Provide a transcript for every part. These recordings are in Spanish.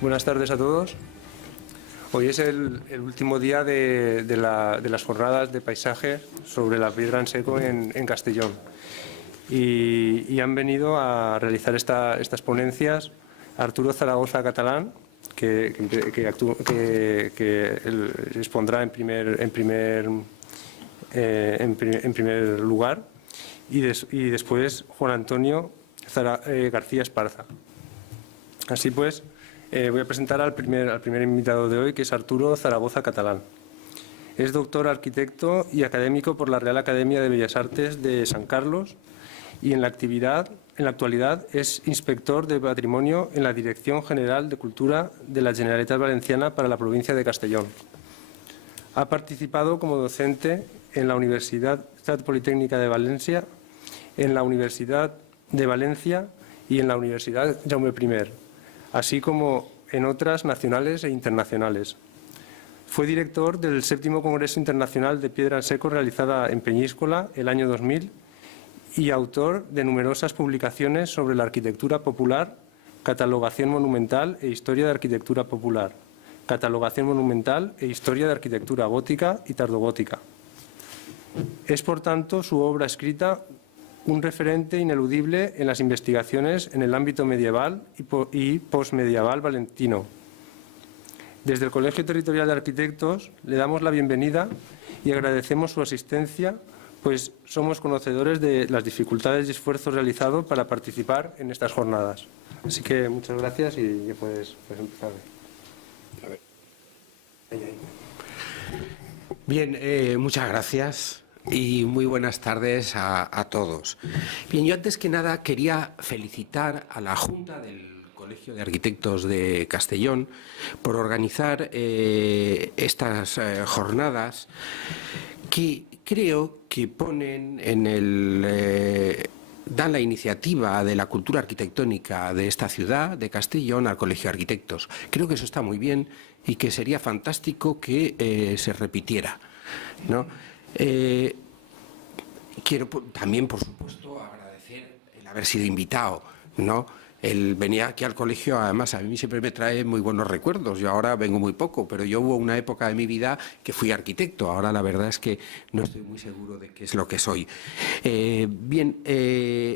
Buenas tardes a todos. Hoy es el último día de las jornadas de paisaje sobre la piedra en seco en Castellón. Y han venido a realizar estas ponencias Arturo Zaragoza Catalán, que expondrá en primer lugar, y después Juan Antonio García Esparza. Así pues, voy a presentar al primer invitado de hoy, que es Arturo Zaragoza Catalán. Es doctor arquitecto y académico por la Real Academia de Bellas Artes de San Carlos y en la actualidad es inspector de patrimonio en la Dirección General de Cultura de la Generalitat Valenciana para la provincia de Castellón. Ha participado como docente en la Universidad Politécnica de Valencia, en la Universidad de Valencia y en la Universidad Jaume I, así como en otras nacionales e internacionales. Fue director del 7º Congreso Internacional de Piedra en Seco realizada en Peñíscola el año 2000 y autor de numerosas publicaciones sobre la arquitectura popular, catalogación monumental e historia de arquitectura popular, catalogación monumental e historia de arquitectura gótica y tardogótica. Es, por tanto, su obra escrita un referente ineludible en las investigaciones en el ámbito medieval y posmedieval valentino. Desde el Colegio Territorial de Arquitectos le damos la bienvenida y agradecemos su asistencia, pues somos conocedores de las dificultades y esfuerzos realizados para participar en estas jornadas. Así que muchas gracias y ya puedes empezar. A ver. Bien, muchas gracias. Y muy buenas tardes a todos. Bien, yo antes que nada quería felicitar a la Junta del Colegio de Arquitectos de Castellón por organizar estas jornadas que creo que ponen dan la iniciativa de la cultura arquitectónica de esta ciudad, de Castellón, al Colegio de Arquitectos. Creo que eso está muy bien y que sería fantástico que se repitiera, ¿no? Quiero también, por supuesto, agradecer el haber sido invitado, ¿no? El venir aquí al colegio, además, a mí siempre me trae muy buenos recuerdos. Yo ahora vengo muy poco, pero yo hubo una época de mi vida que fui arquitecto. Ahora la verdad es que no estoy muy seguro de qué es lo que soy.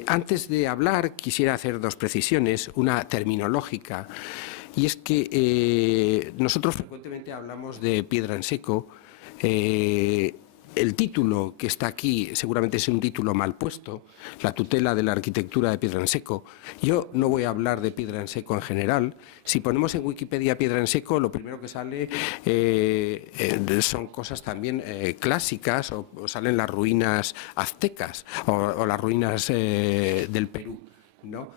Antes de hablar, quisiera hacer dos precisiones, una terminológica, y es que nosotros frecuentemente hablamos de piedra en seco. El título que está aquí seguramente es un título mal puesto, la tutela de la arquitectura de piedra en seco. Yo no voy a hablar de piedra en seco en general. Si ponemos en Wikipedia piedra en seco, lo primero que sale son cosas también clásicas, o salen las ruinas aztecas o las ruinas del Perú, ¿no?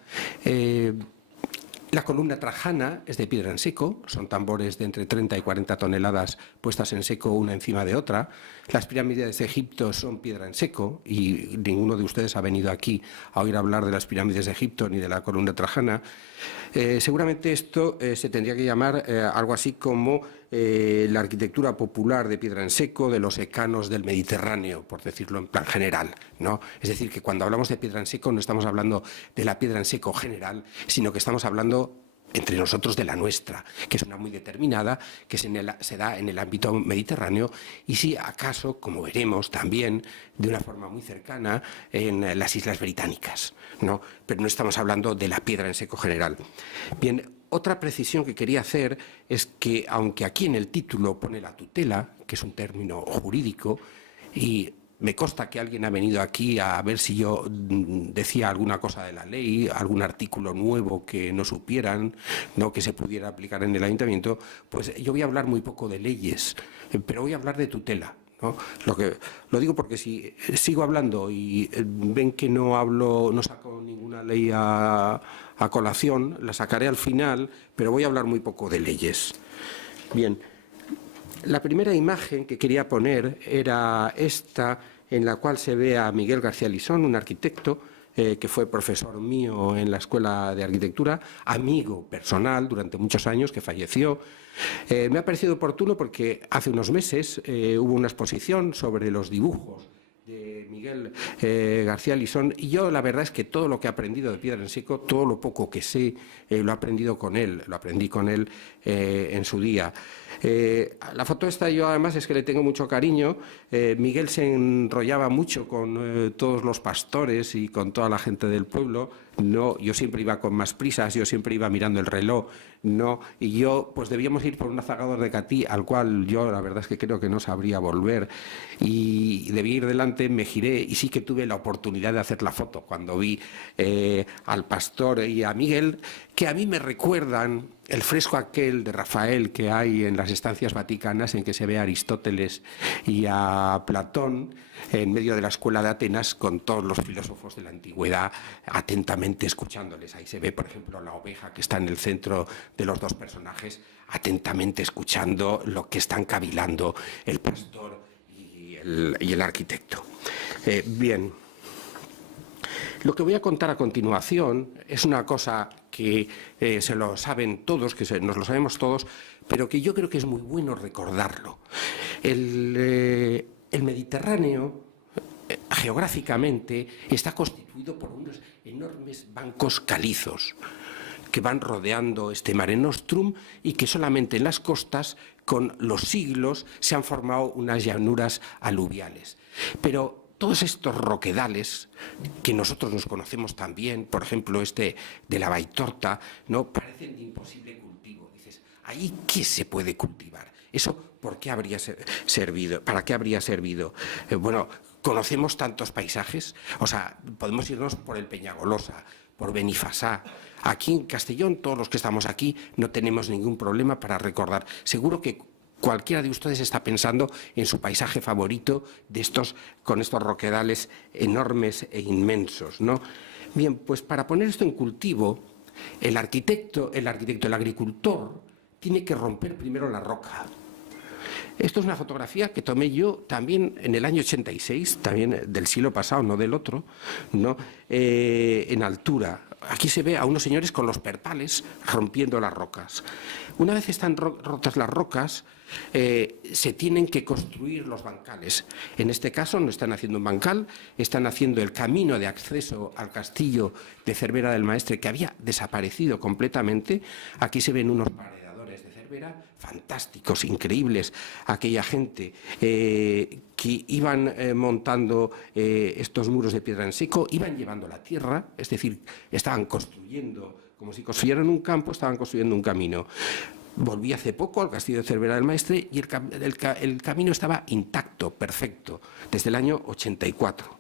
La columna trajana es de piedra en seco, son tambores de entre 30 y 40 toneladas puestas en seco una encima de otra. Las pirámides de Egipto son piedra en seco y ninguno de ustedes ha venido aquí a oír hablar de las pirámides de Egipto ni de la columna trajana. Seguramente esto se tendría que llamar algo así como la arquitectura popular de piedra en seco de los ecanos del Mediterráneo, por decirlo en plan general, ¿no? Es decir, que cuando hablamos de piedra en seco no estamos hablando de la piedra en seco general, sino que estamos hablando entre nosotros de la nuestra, que es una muy determinada, que se da en el ámbito mediterráneo y si acaso, como veremos también, de una forma muy cercana en las Islas Británicas, ¿no? Pero no estamos hablando de la piedra en seco general. Bien, otra precisión que quería hacer es que, aunque aquí en el título pone la tutela, que es un término jurídico, y me consta que alguien ha venido aquí a ver si yo decía alguna cosa de la ley, algún artículo nuevo que no supieran, ¿no?, que se pudiera aplicar en el ayuntamiento, pues yo voy a hablar muy poco de leyes, pero voy a hablar de tutela, ¿no? Lo digo porque si sigo hablando y ven que no saco ninguna ley a colación, la sacaré al final, pero voy a hablar muy poco de leyes. Bien. La primera imagen que quería poner era esta, en la cual se ve a Miguel García Lisón, un arquitecto que fue profesor mío en la Escuela de Arquitectura, amigo personal durante muchos años, que falleció. Me ha parecido oportuno porque hace unos meses hubo una exposición sobre los dibujos de Miguel García Lisón, y yo la verdad es que todo lo que he aprendido de Piedra en Seco, todo lo poco que sé, lo he aprendido con él, lo aprendí con él en su día. La foto esta yo además es que le tengo mucho cariño. Miguel se enrollaba mucho con todos los pastores y con toda la gente del pueblo. No, yo siempre iba con más prisas, yo siempre iba mirando el reloj, no, y yo pues debíamos ir por un azagador de Catí al cual yo la verdad es que creo que no sabría volver, y debí ir delante, me giré y sí que tuve la oportunidad de hacer la foto cuando vi al pastor y a Miguel, que a mí me recuerdan el fresco aquel de Rafael que hay en las estancias vaticanas, en que se ve a Aristóteles y a Platón en medio de la escuela de Atenas, con todos los filósofos de la antigüedad atentamente escuchándoles. Ahí se ve, por ejemplo, la oveja que está en el centro de los dos personajes, atentamente escuchando lo que están cavilando el pastor y el arquitecto. Bien. Lo que voy a contar a continuación es una cosa que se lo saben todos, que nos lo sabemos todos, pero que yo creo que es muy bueno recordarlo. El Mediterráneo, geográficamente, está constituido por unos enormes bancos calizos que van rodeando este Mare Nostrum y que solamente en las costas, con los siglos, se han formado unas llanuras aluviales. Pero todos estos roquedales, que nosotros nos conocemos también, por ejemplo este de la Baitorta, ¿no?, parecen de imposible cultivo. Dices, ¿ahí qué se puede cultivar? ¿Eso por qué habría servido? ¿Para qué habría servido? Bueno, conocemos tantos paisajes, o sea, podemos irnos por el Peñagolosa, por Benifasá. Aquí en Castellón, todos los que estamos aquí, no tenemos ningún problema para recordar. Seguro que cualquiera de ustedes está pensando en su paisaje favorito con estos roquedales enormes e inmensos, ¿no? Bien, pues para poner esto en cultivo, el agricultor, tiene que romper primero la roca. Esto es una fotografía que tomé yo también en el año 86, también del siglo pasado, no del otro, ¿no?, en altura. Aquí se ve a unos señores con los perpales rompiendo las rocas. Una vez están rotas las rocas, se tienen que construir los bancales. En este caso no están haciendo un bancal, están haciendo el camino de acceso al castillo de Cervera del Maestre, que había desaparecido completamente. Aquí se ven unos paredadores de Cervera fantásticos, increíbles. Aquella gente que iban montando estos muros de piedra en seco, iban llevando la tierra, es decir, estaban construyendo, como si construyeran un campo, estaban construyendo un camino. Volví hace poco al castillo de Cervera del Maestre y el camino estaba intacto, perfecto, desde el año 84.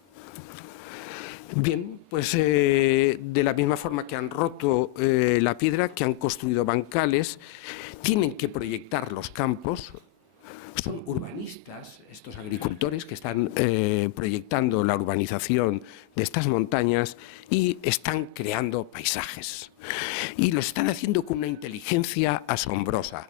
Bien, pues de la misma forma que han roto la piedra, que han construido bancales, tienen que proyectar los campos. Son urbanistas, estos agricultores que están proyectando la urbanización de estas montañas y están creando paisajes. Y lo están haciendo con una inteligencia asombrosa.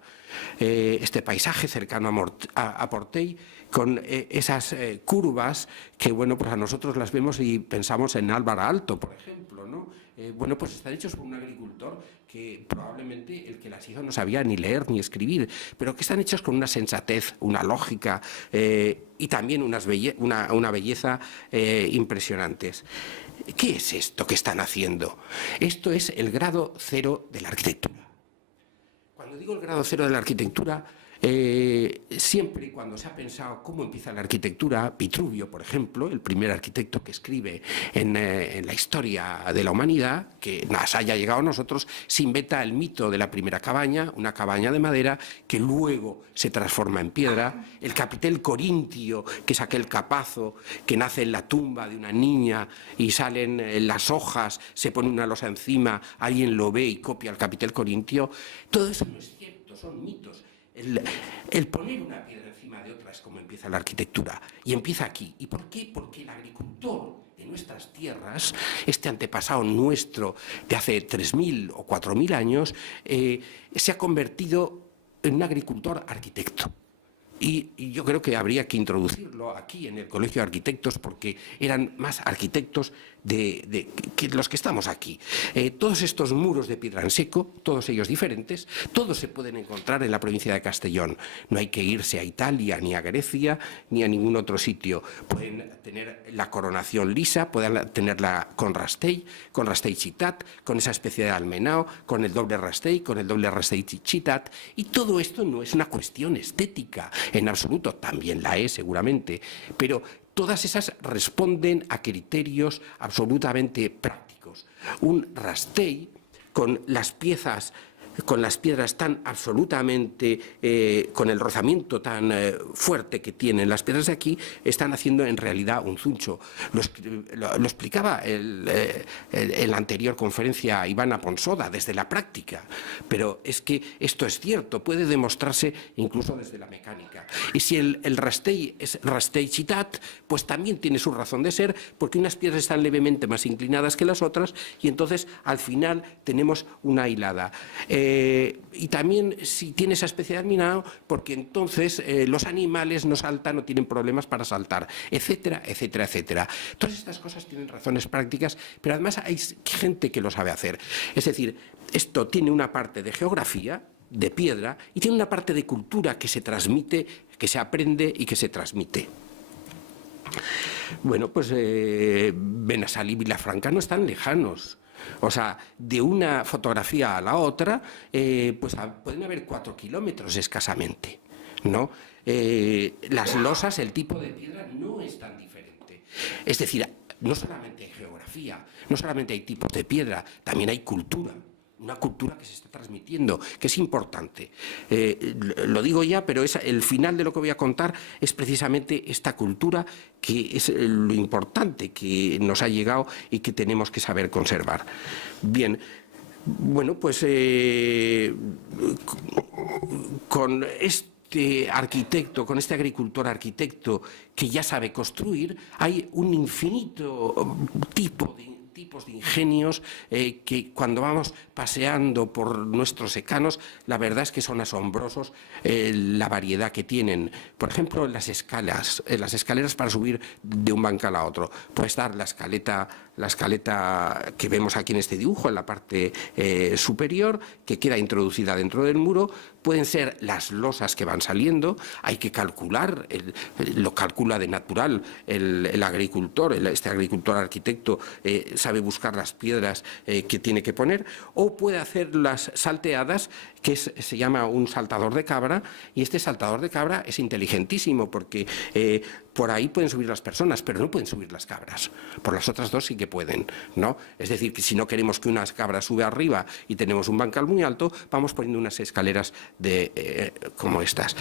Este paisaje cercano a Portell, con esas curvas que, bueno, pues a nosotros las vemos y pensamos en Álvaro Alto, por ejemplo, ¿no? Bueno, pues están hechos por un agricultor que probablemente el que las hizo no sabía ni leer ni escribir, pero que están hechos con una sensatez, una lógica y también una belleza impresionantes. ¿Qué es esto que están haciendo? Esto es el grado cero de la arquitectura. Cuando digo el grado cero de la arquitectura, siempre cuando se ha pensado cómo empieza la arquitectura, Vitruvio, por ejemplo, el primer arquitecto que escribe en la historia de la humanidad, que nos haya llegado a nosotros, se inventa el mito de la primera cabaña, una cabaña de madera que luego se transforma en piedra, el capitel corintio, que es aquel capazo que nace en la tumba de una niña y salen las hojas, se pone una losa encima, alguien lo ve y copia el capitel corintio. Todo eso no es cierto, son mitos. El poner una piedra encima de otra es como empieza la arquitectura, y empieza aquí. ¿Y por qué? Porque el agricultor de nuestras tierras, este antepasado nuestro de hace 3.000 o 4.000 años, se ha convertido en un agricultor arquitecto. Y yo creo que habría que introducirlo aquí en el Colegio de Arquitectos porque eran más arquitectos que los que estamos aquí. Todos estos muros de piedra en seco, todos ellos diferentes, todos se pueden encontrar en la provincia de Castellón. No hay que irse a Italia, ni a Grecia, ni a ningún otro sitio. Pueden tener la coronación lisa, pueden tenerla con rastell citat, con esa especie de almenao, con el doble rastell citat, y todo esto no es una cuestión estética en absoluto, también la es seguramente, pero todas esas responden a criterios absolutamente prácticos. Un rastell con las piezas, con las piedras tan absolutamente, con el rozamiento tan fuerte que tienen las piedras de aquí, están haciendo en realidad un zuncho. Lo explicaba en la anterior conferencia Ivana Ponsoda, desde la práctica, pero es que esto es cierto, puede demostrarse incluso desde la mecánica. Y si el rastell es rastell citat, pues también tiene su razón de ser, porque unas piedras están levemente más inclinadas que las otras, y entonces al final tenemos una hilada. Y también si tiene esa especie de almenao, porque entonces los animales no saltan, no tienen problemas para saltar, etcétera, etcétera, etcétera. Todas estas cosas tienen razones prácticas, pero además hay gente que lo sabe hacer. Es decir, esto tiene una parte de geografía, de piedra, y tiene una parte de cultura que se transmite, que se aprende y que se transmite. Bueno, pues Benassal y Vilafranca no están lejanos. O sea, de una fotografía a la otra, pues pueden haber 4 kilómetros escasamente, ¿no? Las losas, el tipo de piedra no es tan diferente. Es decir, no solamente hay geografía, no solamente hay tipos de piedra, también hay cultura. Una cultura que se está transmitiendo, que es importante. Lo digo ya, pero el final de lo que voy a contar es precisamente esta cultura que es lo importante que nos ha llegado y que tenemos que saber conservar. Bien, bueno, pues con este arquitecto, con este agricultor arquitecto que ya sabe construir, hay un infinito tipos de ingenios que cuando vamos paseando por nuestros secanos, la verdad es que son asombrosos la variedad que tienen. Por ejemplo, las escaleras para subir de un bancal a otro. Puede estar la escaleta que vemos aquí en este dibujo, en la parte superior, que queda introducida dentro del muro. Pueden ser las losas que van saliendo, hay que calcular, lo calcula de natural el agricultor, este agricultor arquitecto sabe buscar las piedras que tiene que poner, o puede hacer las salteadas, que se llama un saltador de cabra, y este saltador de cabra es inteligentísimo porque por ahí pueden subir las personas, pero no pueden subir las cabras. Por las otras dos sí que pueden, ¿no? Es decir, que si no queremos que una cabra sube arriba y tenemos un bancal muy alto, vamos poniendo unas escaleras como estas.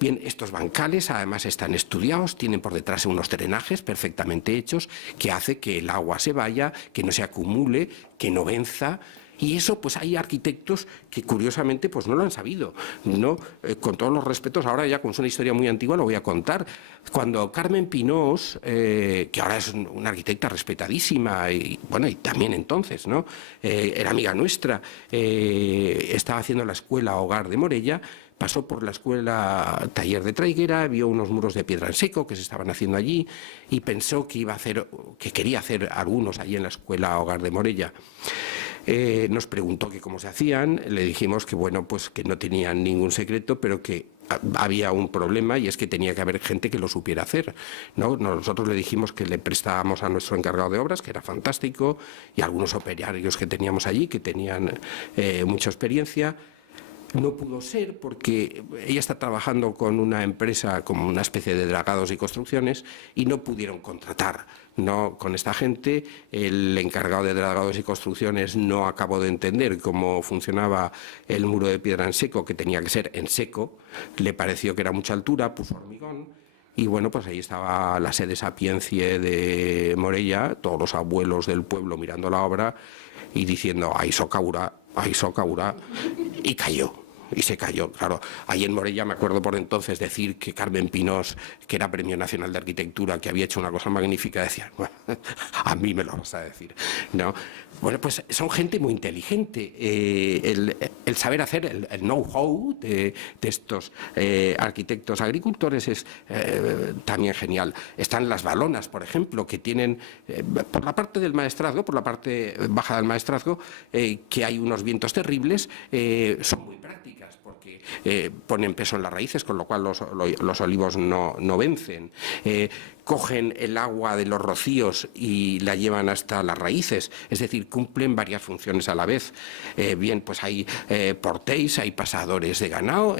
Bien, estos bancales además están estudiados, tienen por detrás unos drenajes perfectamente hechos que hace que el agua se vaya, que no se acumule, que no venza. Y eso, pues hay arquitectos que curiosamente pues no lo han sabido, ¿no? Con todos los respetos, ahora ya como es una historia muy antigua lo voy a contar. Cuando Carmen Pinós, que ahora es una arquitecta respetadísima, y bueno, y también entonces, ¿no? Era amiga nuestra, estaba haciendo la escuela Hogar de Morella, pasó por la escuela Taller de Traiguera, vio unos muros de piedra en seco que se estaban haciendo allí y pensó que quería hacer algunos allí en la escuela Hogar de Morella. Nos preguntó que cómo se hacían, le dijimos que bueno, pues que no tenían ningún secreto, pero que había un problema y es que tenía que haber gente que lo supiera hacer, ¿no? Nosotros le dijimos que le prestábamos a nuestro encargado de obras, que era fantástico, y a algunos operarios que teníamos allí, que tenían mucha experiencia. No pudo ser porque ella está trabajando con una empresa como una especie de dragados y construcciones y no pudieron contratar, ¿no? Con esta gente. El encargado de dragados y construcciones no acabó de entender cómo funcionaba el muro de piedra en seco, que tenía que ser en seco, le pareció que era mucha altura, puso hormigón. Y bueno, pues ahí estaba la sede Sapiencie de Morella, todos los abuelos del pueblo mirando la obra y diciendo, "Aiso Kaura", y cayó. y se cayó. Claro, ahí en Morella me acuerdo por entonces decir que Carmen Pinós, que era Premio Nacional de Arquitectura, que había hecho una cosa magnífica, decía, bueno, a mí me lo vas a decir, ¿no? Bueno, pues son gente muy inteligente. El saber hacer, el know-how de estos arquitectos agricultores es también genial. Están las balonas, por ejemplo, que tienen, por la parte del maestrazgo, por la parte baja del maestrazgo, que hay unos vientos terribles, son muy prácticas porque ponen peso en las raíces, con lo cual los olivos no vencen. Cogen el agua de los rocíos y la llevan hasta las raíces, es decir, cumplen varias funciones a la vez. Bien, pues hay portéis, hay pasadores de ganado,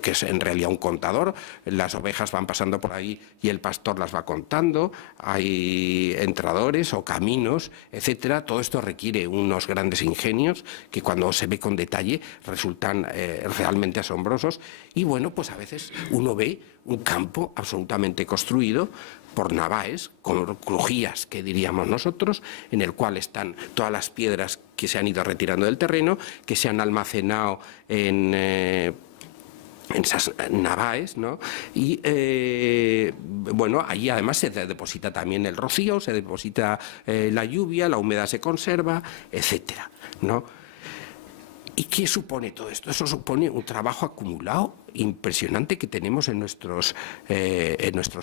que es en realidad un contador, las ovejas van pasando por ahí y el pastor las va contando, hay entradores o caminos, etcétera. Todo esto requiere unos grandes ingenios que cuando se ve con detalle resultan realmente asombrosos y bueno, pues a veces uno ve un campo absolutamente construido por navaes, con crujías que diríamos nosotros, en el cual están todas las piedras que se han ido retirando del terreno, que se han almacenado en esas navaes, ¿no? Y bueno, allí además se deposita también el rocío, se deposita la lluvia, la humedad se conserva, etcétera, ¿no? ¿Y qué supone todo esto? Eso supone un trabajo acumulado impresionante que tenemos en nuestros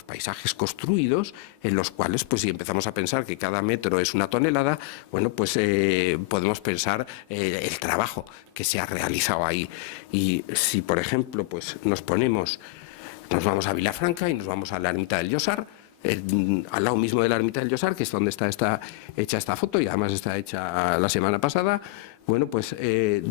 paisajes construidos, en los cuales, pues si empezamos a pensar que cada metro es una tonelada, bueno, pues podemos pensar el trabajo que se ha realizado ahí. Y si, por ejemplo, pues nos vamos a Vilafranca y nos vamos a la ermita del Llosar, al lado mismo de la ermita del Llosar, que es donde está hecha esta foto y además está hecha la semana pasada. Bueno, pues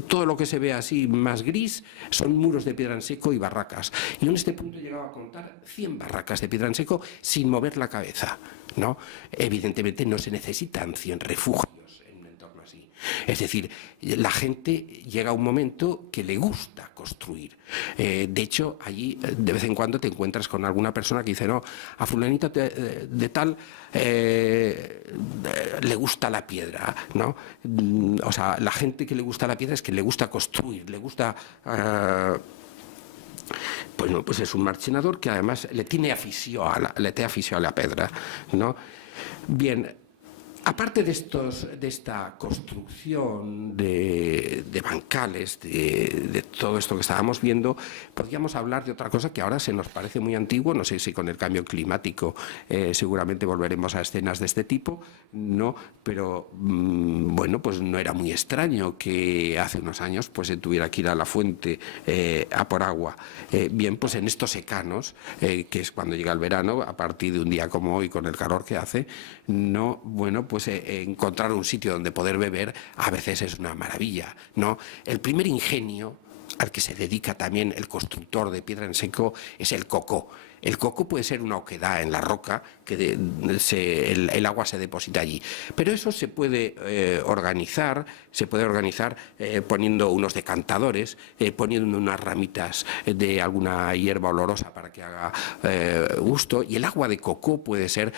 todo lo que se ve así más gris son muros de piedra en seco y barracas. Y en este punto he llegado a contar 100 barracas de piedra en seco sin mover la cabeza, ¿no? Evidentemente no se necesitan 100 refugios en un entorno así. Es decir, la gente llega a un momento que le gusta construir. De hecho, allí de vez en cuando te encuentras con alguna persona que dice, no, a fulanita de tal le gusta la piedra, ¿no? O sea, la gente que le gusta la piedra es que le gusta construir, le gusta... pues no, pues es un marchenador que además le tiene afición a la piedra, ¿no? Bien. Aparte de esta construcción de bancales, de todo esto que estábamos viendo, podríamos hablar de otra cosa que ahora se nos parece muy antiguo, no sé si con el cambio climático seguramente volveremos a escenas de este tipo, no, pero bueno, pues no era muy extraño que hace unos años pues se tuviera que ir a la fuente a por agua. Bien, pues en estos secanos, que es cuando llega el verano, a partir de un día como hoy con el calor que hace, no, bueno, pues encontrar un sitio donde poder beber a veces es una maravilla, ¿no? El primer ingenio al que se dedica también el constructor de piedra en seco es el cocó. El coco puede ser una oquedad en la roca, que el agua se deposita allí. Pero eso se puede organizar poniendo unos decantadores, poniendo unas ramitas de alguna hierba olorosa para que haga gusto. Y el agua de coco puede ser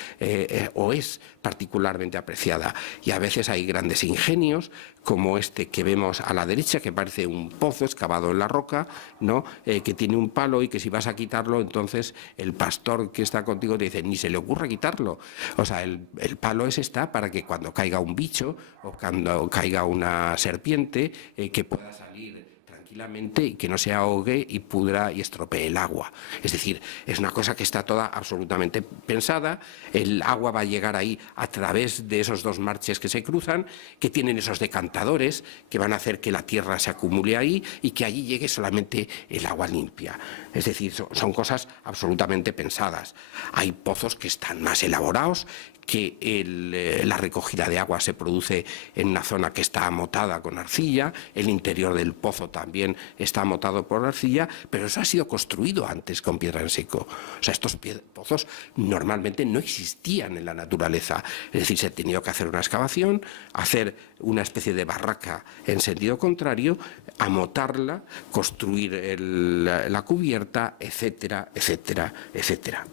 o es particularmente apreciada. Y a veces hay grandes ingenios, como este que vemos a la derecha, que parece un pozo excavado en la roca, ¿no? Que tiene un palo y que si vas a quitarlo, entonces el pastor que está contigo te dice, ni se le ocurra quitarlo. O sea, el palo está para que cuando caiga un bicho o cuando caiga una serpiente, que pueda salir tranquilamente y que no se ahogue y pudra y estropee el agua. Es decir, es una cosa que está toda absolutamente pensada. El agua va a llegar ahí a través de esos dos marches que se cruzan, que tienen esos decantadores que van a hacer que la tierra se acumule ahí y que allí llegue solamente el agua limpia. Es decir, son cosas absolutamente pensadas. Hay pozos que están más elaborados, que la recogida de agua se produce en una zona que está amotada con arcilla, el interior del pozo también está amotado por arcilla, pero eso ha sido construido antes con piedra en seco. O sea, estos pozos normalmente no existían en la naturaleza, es decir, se ha tenido que hacer una excavación, hacer una especie de barraca en sentido contrario, amotarla, construir la cubierta, etcétera, etcétera, etcétera.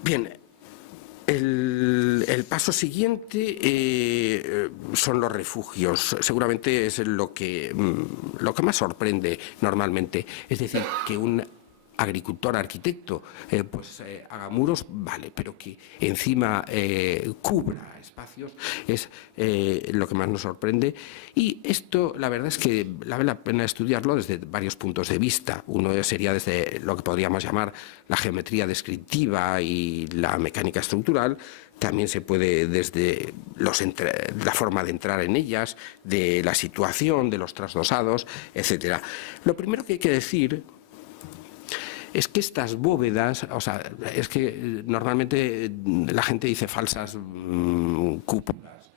Bien, El paso siguiente son los refugios. Seguramente es lo que más sorprende normalmente. Es decir, que un agricultor, arquitecto, haga muros, vale, pero que encima cubra espacios es lo que más nos sorprende. Y esto, la verdad es que vale la pena estudiarlo desde varios puntos de vista. Uno sería desde lo que podríamos llamar la geometría descriptiva y la mecánica estructural. También se puede desde la forma de entrar en ellas, de la situación, de los trasdosados, etcétera. Lo primero que hay que decir es que estas bóvedas, o sea, es que normalmente la gente dice falsas cúpulas.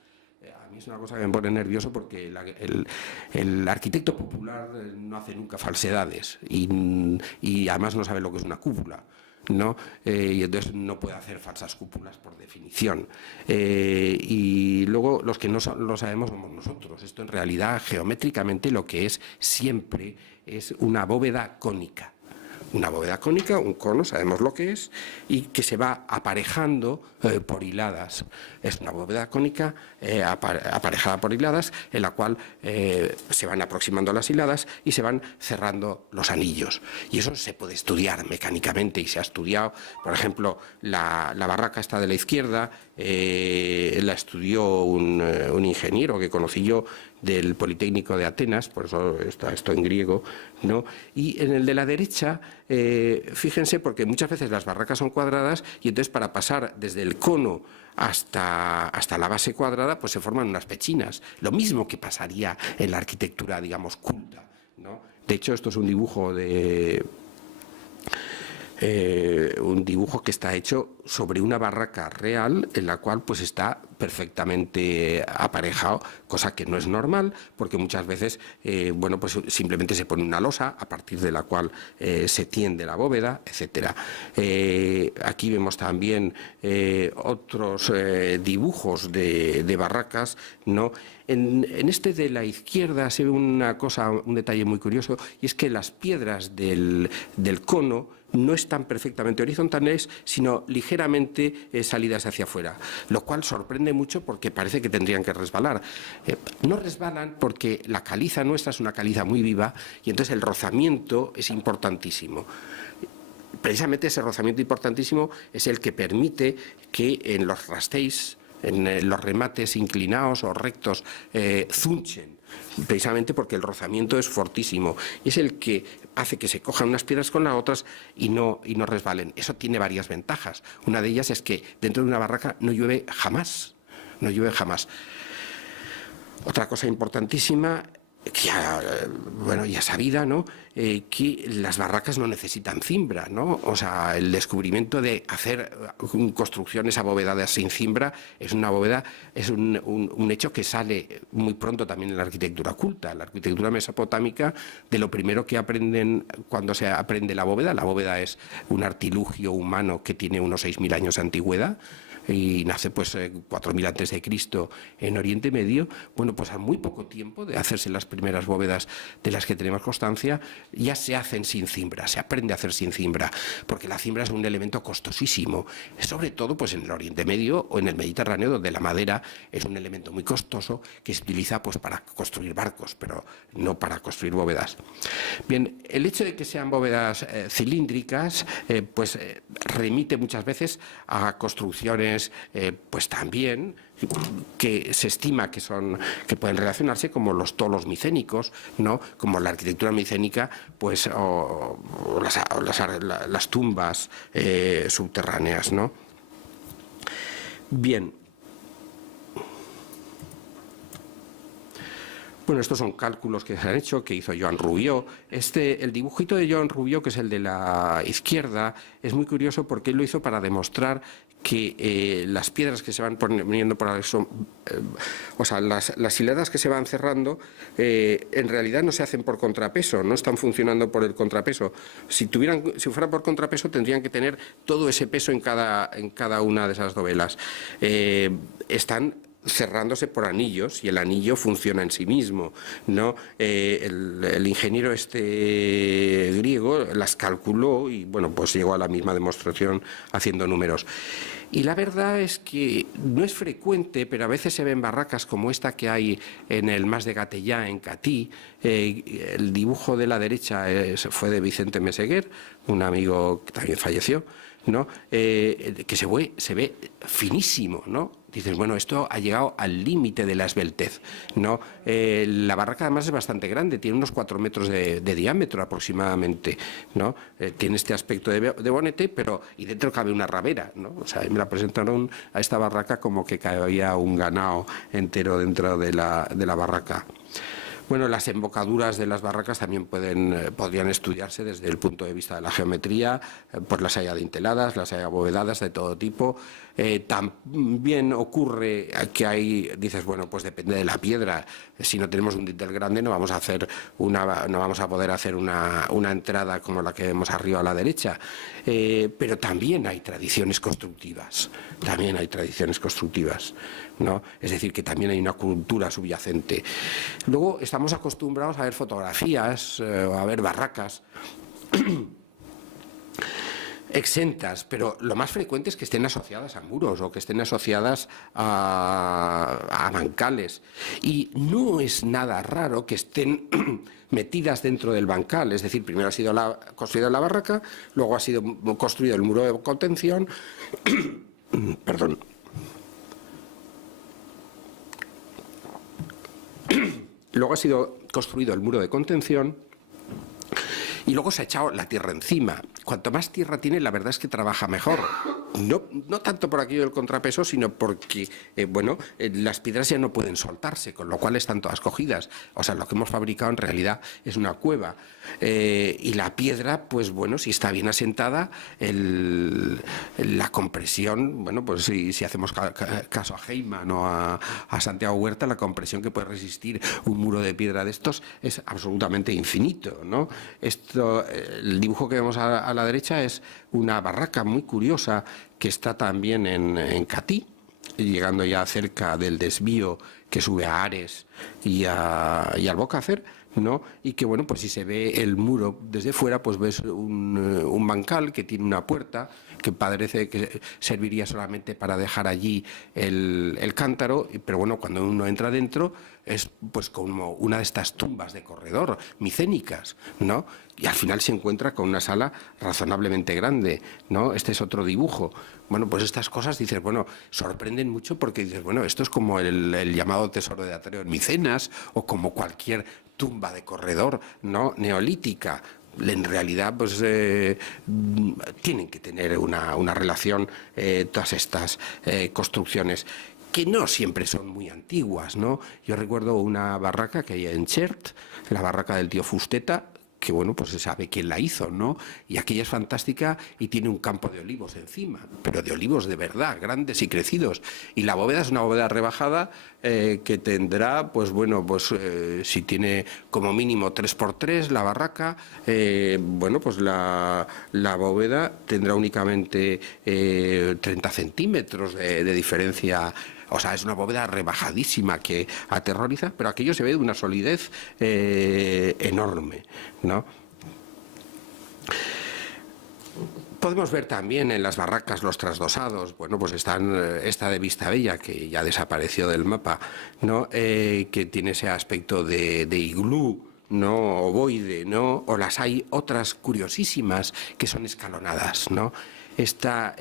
A mí es una cosa que me pone nervioso porque el arquitecto popular no hace nunca falsedades y además no sabe lo que es una cúpula, ¿no? Y entonces no puede hacer falsas cúpulas por definición. Y luego los que no lo sabemos somos nosotros. Esto en realidad geométricamente lo que es siempre es una bóveda cónica. Una bóveda cónica, un cono, sabemos lo que es, y que se va aparejando por hiladas. Es una bóveda cónica aparejada por hiladas, en la cual se van aproximando las hiladas y se van cerrando los anillos. Y eso se puede estudiar mecánicamente y se ha estudiado. Por ejemplo, la barraca esta de la izquierda la estudió un ingeniero que conocí yo del Politécnico de Atenas, por eso está esto en griego, ¿no? Y en el de la derecha, fíjense, porque muchas veces las barracas son cuadradas y entonces para pasar desde el cono hasta la base cuadrada, pues se forman unas pechinas. Lo mismo que pasaría en la arquitectura, digamos, culta, ¿no? De hecho, esto es un dibujo que está hecho sobre una barraca real en la cual pues está perfectamente aparejado, cosa que no es normal porque muchas veces pues simplemente se pone una losa a partir de la cual se tiende la bóveda, etcétera. Aquí vemos también otros dibujos de barracas, ¿no? En este de la izquierda se ve un detalle muy curioso, y es que las piedras del cono no están perfectamente horizontales, sino ligeramente salidas hacia afuera, lo cual sorprende mucho porque parece que tendrían que resbalar. No resbalan porque la caliza nuestra es una caliza muy viva y entonces el rozamiento es importantísimo. Precisamente ese rozamiento importantísimo es el que permite que en los rastéis, en los remates inclinados o rectos, zunchen, precisamente porque el rozamiento es fortísimo y es el que hace que se cojan unas piedras con las otras y no resbalen. Eso tiene varias ventajas. Una de ellas es que dentro de una barraca no llueve jamás, no llueve jamás. Otra cosa importantísima, que ya sabida, ¿no? Que las barracas no necesitan cimbra, ¿no? O sea, el descubrimiento de hacer construcciones abovedadas sin cimbra es un hecho que sale muy pronto también en la arquitectura culta. En la arquitectura mesopotámica, de lo primero que aprenden cuando se aprende la bóveda es un artilugio humano que tiene unos 6.000 años de antigüedad, y nace pues 4.000 antes de Cristo en Oriente Medio. Bueno, pues a muy poco tiempo de hacerse las primeras bóvedas de las que tenemos constancia, ya se hacen sin cimbra, se aprende a hacer sin cimbra, porque la cimbra es un elemento costosísimo, sobre todo pues en el Oriente Medio o en el Mediterráneo, donde la madera es un elemento muy costoso que se utiliza pues para construir barcos, pero no para construir bóvedas. Bien, el hecho de que sean bóvedas cilíndricas remite muchas veces a construcciones pues también que se estima que pueden relacionarse, como los tolos micénicos, ¿no? Como la arquitectura micénica, pues o las tumbas subterráneas, ¿no? Bien. Bueno, estos son cálculos que se han hecho, que hizo Joan Rubió. El dibujito de Joan Rubió, que es el de la izquierda, es muy curioso porque él lo hizo para demostrar que las piedras que se van poniendo por ahí las hiladas que se van cerrando, en realidad no se hacen por contrapeso, no están funcionando por el contrapeso. Si fuera por contrapeso, tendrían que tener todo ese peso en cada una de esas dovelas. Están cerrándose por anillos y el anillo funciona en sí mismo, ¿no? El ingeniero griego las calculó y bueno, pues llegó a la misma demostración haciendo números. Y la verdad es que no es frecuente, pero a veces se ven barracas como esta que hay en el Mas de Gatellá, en Catí. El dibujo de la derecha fue de Vicente Meseguer, un amigo que también falleció, ¿no? Que se ve finísimo, ¿no? Dices, bueno, esto ha llegado al límite de la esbeltez, ¿no? La barraca además es bastante grande, tiene unos 4 metros de diámetro aproximadamente, ¿no? Tiene este aspecto de bonete, y dentro cabe una rabera, ¿no? O sea, me la presentaron a esta barraca como que cabía un ganado entero dentro de la barraca. Bueno, las embocaduras de las barracas también podrían estudiarse desde el punto de vista de la geometría, pues las hay adinteladas, las hay abovedadas de todo tipo. También ocurre que dices, bueno, pues depende de la piedra. Si no tenemos un dintel grande no vamos a poder hacer una entrada como la que vemos arriba a la derecha. Pero también hay tradiciones constructivas, ¿no? Es decir, que también hay una cultura subyacente. Luego estamos acostumbrados a ver fotografías, a ver barracas exentas, pero lo más frecuente es que estén asociadas a muros o que estén asociadas a bancales. Y no es nada raro que estén metidas dentro del bancal, es decir, primero ha sido construida la barraca, luego ha sido construido el muro de contención, perdón. Luego ha sido construido el muro de contención y luego se ha echado la tierra encima. Cuanto más tierra tiene, la verdad es que trabaja mejor. No tanto por aquello del contrapeso, sino porque las piedras ya no pueden soltarse, con lo cual están todas cogidas. O sea, lo que hemos fabricado en realidad es una cueva. Y la piedra, pues bueno, si está bien asentada, la compresión, bueno, pues si hacemos caso a Heyman o a Santiago Huerta, la compresión que puede resistir un muro de piedra de estos es absolutamente infinito, ¿no? El dibujo que vemos a la derecha es una barraca muy curiosa que está también en Catí, llegando ya cerca del desvío que sube a Ares y al Bocácer, ¿no? Y que, bueno, pues si se ve el muro desde fuera, pues ves un bancal que tiene una puerta que parece que serviría solamente para dejar allí el cántaro, pero bueno, cuando uno entra dentro es pues como una de estas tumbas de corredor micénicas, ¿no? Y al final se encuentra con una sala razonablemente grande, ¿no? Este es otro dibujo. Bueno, pues estas cosas, dices, bueno, sorprenden mucho porque dices, bueno, esto es como el llamado tesoro de Atreo en Micenas o como cualquier tumba de corredor, ¿no? Neolítica. En realidad, pues tienen que tener una relación todas estas construcciones, que no siempre son muy antiguas, ¿no? Yo recuerdo una barraca que hay en Chert, la barraca del tío Fusteta, que bueno, pues se sabe quién la hizo, ¿no? Y aquella es fantástica y tiene un campo de olivos encima, pero de olivos de verdad, grandes y crecidos. Y la bóveda es una bóveda rebajada que tendrá, pues bueno, pues si tiene como mínimo 3×3 la barraca, bueno, pues la bóveda tendrá únicamente 30 centímetros de diferencia. O sea, es una bóveda rebajadísima que aterroriza, pero aquello se ve de una solidez enorme, ¿no? Podemos ver también en las barracas los trasdosados. Bueno, pues están esta de Vistabella, que ya desapareció del mapa, ¿no? Que tiene ese aspecto de iglú, ¿no? Ovoide, ¿no? O las hay otras curiosísimas que son escalonadas, ¿no? Esta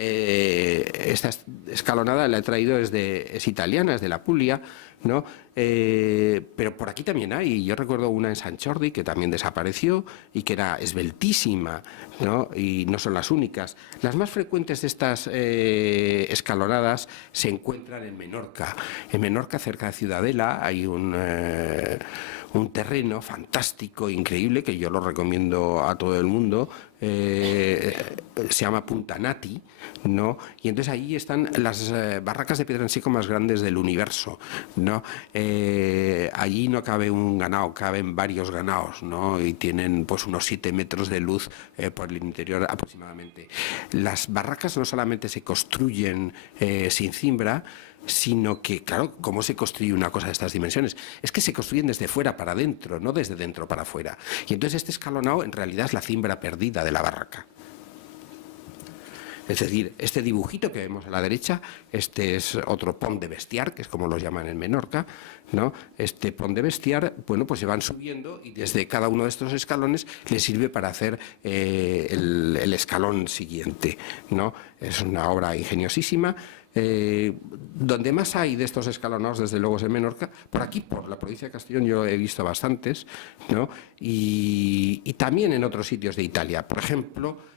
escalonada la he traído, es italiana, es de la Puglia, ¿no? Pero por aquí también hay. Yo recuerdo una en Sant Jordi que también desapareció y que era esbeltísima, ¿no? Y no son las únicas. Las más frecuentes de estas escalonadas se encuentran en Menorca. En Menorca, cerca de Ciudadela, hay un terreno fantástico, increíble, que yo lo recomiendo a todo el mundo. Se llama Punta Nati, ¿no? Y entonces ahí están las barracas de piedra en seco más grandes del universo, ¿no? Allí no cabe un ganado, caben varios ganados, ¿no? Y tienen pues unos 7 metros de luz por el interior aproximadamente. Las barracas no solamente se construyen sin cimbra, sino que, claro, ¿cómo se construye una cosa de estas dimensiones? Es que se construyen desde fuera para adentro, no desde dentro para afuera. Y entonces este escalonado en realidad es la cimbra perdida de la barraca. Es decir, este dibujito que vemos a la derecha, este es otro pont de bestiar, que es como lo llaman en Menorca, ¿no? Este pont de bestiar, bueno, pues se van subiendo y desde cada uno de estos escalones les sirve para hacer el escalón siguiente, ¿no? Es una obra ingeniosísima. Donde más hay de estos escalonados, desde luego, es en Menorca. Por aquí, por la provincia de Castellón, yo he visto bastantes, ¿no? Y también en otros sitios de Italia. Por ejemplo,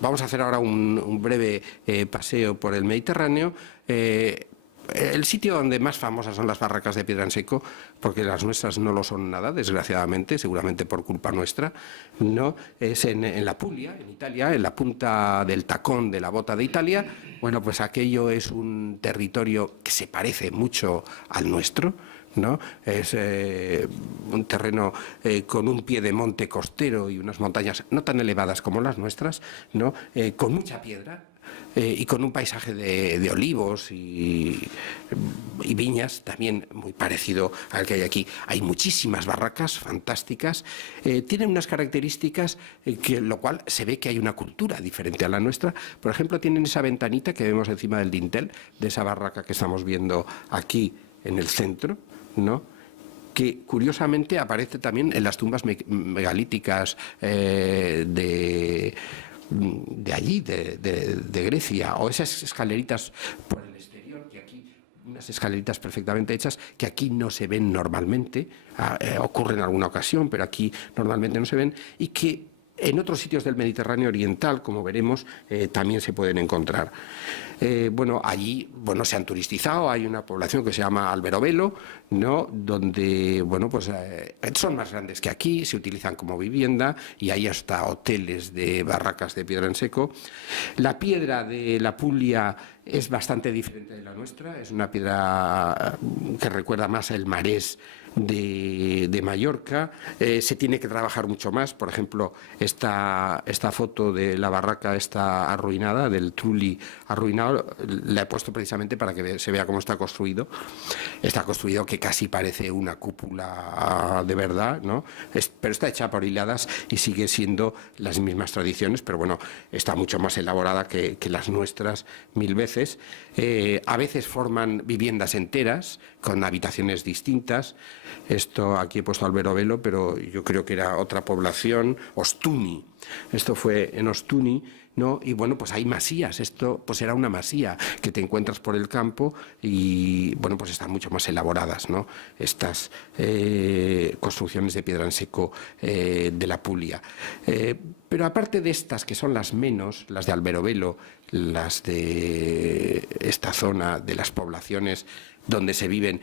vamos a hacer ahora un breve paseo por el Mediterráneo. El sitio donde más famosas son las barracas de Piedransecco, porque las nuestras no lo son nada, desgraciadamente, seguramente por culpa nuestra, ¿no? Es en la Puglia, en Italia, en la punta del tacón de la bota de Italia. Bueno, pues aquello es un territorio que se parece mucho al nuestro, ¿no? Es un terreno con un pie de monte costero y unas montañas no tan elevadas como las nuestras, ¿no? Con mucha piedra. Y con un paisaje de olivos y viñas también muy parecido al que hay aquí. Hay muchísimas barracas fantásticas, tienen unas características lo cual se ve que hay una cultura diferente a la nuestra. Por ejemplo, tienen esa ventanita que vemos encima del dintel de esa barraca que estamos viendo aquí en el centro, ¿no? Que curiosamente aparece también en las tumbas megalíticas de allí, de Grecia, o esas escaleritas por el exterior, que aquí, unas escaleritas perfectamente hechas, que aquí no se ven normalmente, ocurre en alguna ocasión, pero aquí normalmente no se ven, y que en otros sitios del Mediterráneo oriental, como veremos, también se pueden encontrar. Bueno, allí se han turistizado, hay una población que se llama Alberobello, ¿no? Donde, bueno, pues son más grandes que aquí, se utilizan como vivienda y hay hasta hoteles de barracas de Piedransecco. La piedra de la Puglia es bastante diferente de la nuestra, es una piedra que recuerda más el marés de Mallorca. Se tiene que trabajar mucho más. Por ejemplo, esta foto de la barraca está arruinada, del Trulli arruinado, la he puesto precisamente para que se vea cómo está construido. Está construido que casi parece una cúpula de verdad, ¿no? Pero está hecha por hiladas y sigue siendo las mismas tradiciones, pero bueno, está mucho más elaborada que las nuestras 1000 veces. A veces forman viviendas enteras con habitaciones distintas. Esto aquí he puesto Alberobello, pero yo creo que era otra población, Ostuni. Esto fue en Ostuni, ¿no? Y bueno, pues hay masías. Esto pues era una masía que te encuentras por el campo y bueno, pues están mucho más elaboradas, ¿no? Estas construcciones de Piedransecco de la Puglia. Pero aparte de estas, que son las menos, las de Alberobello, las de esta zona de las poblaciones donde se viven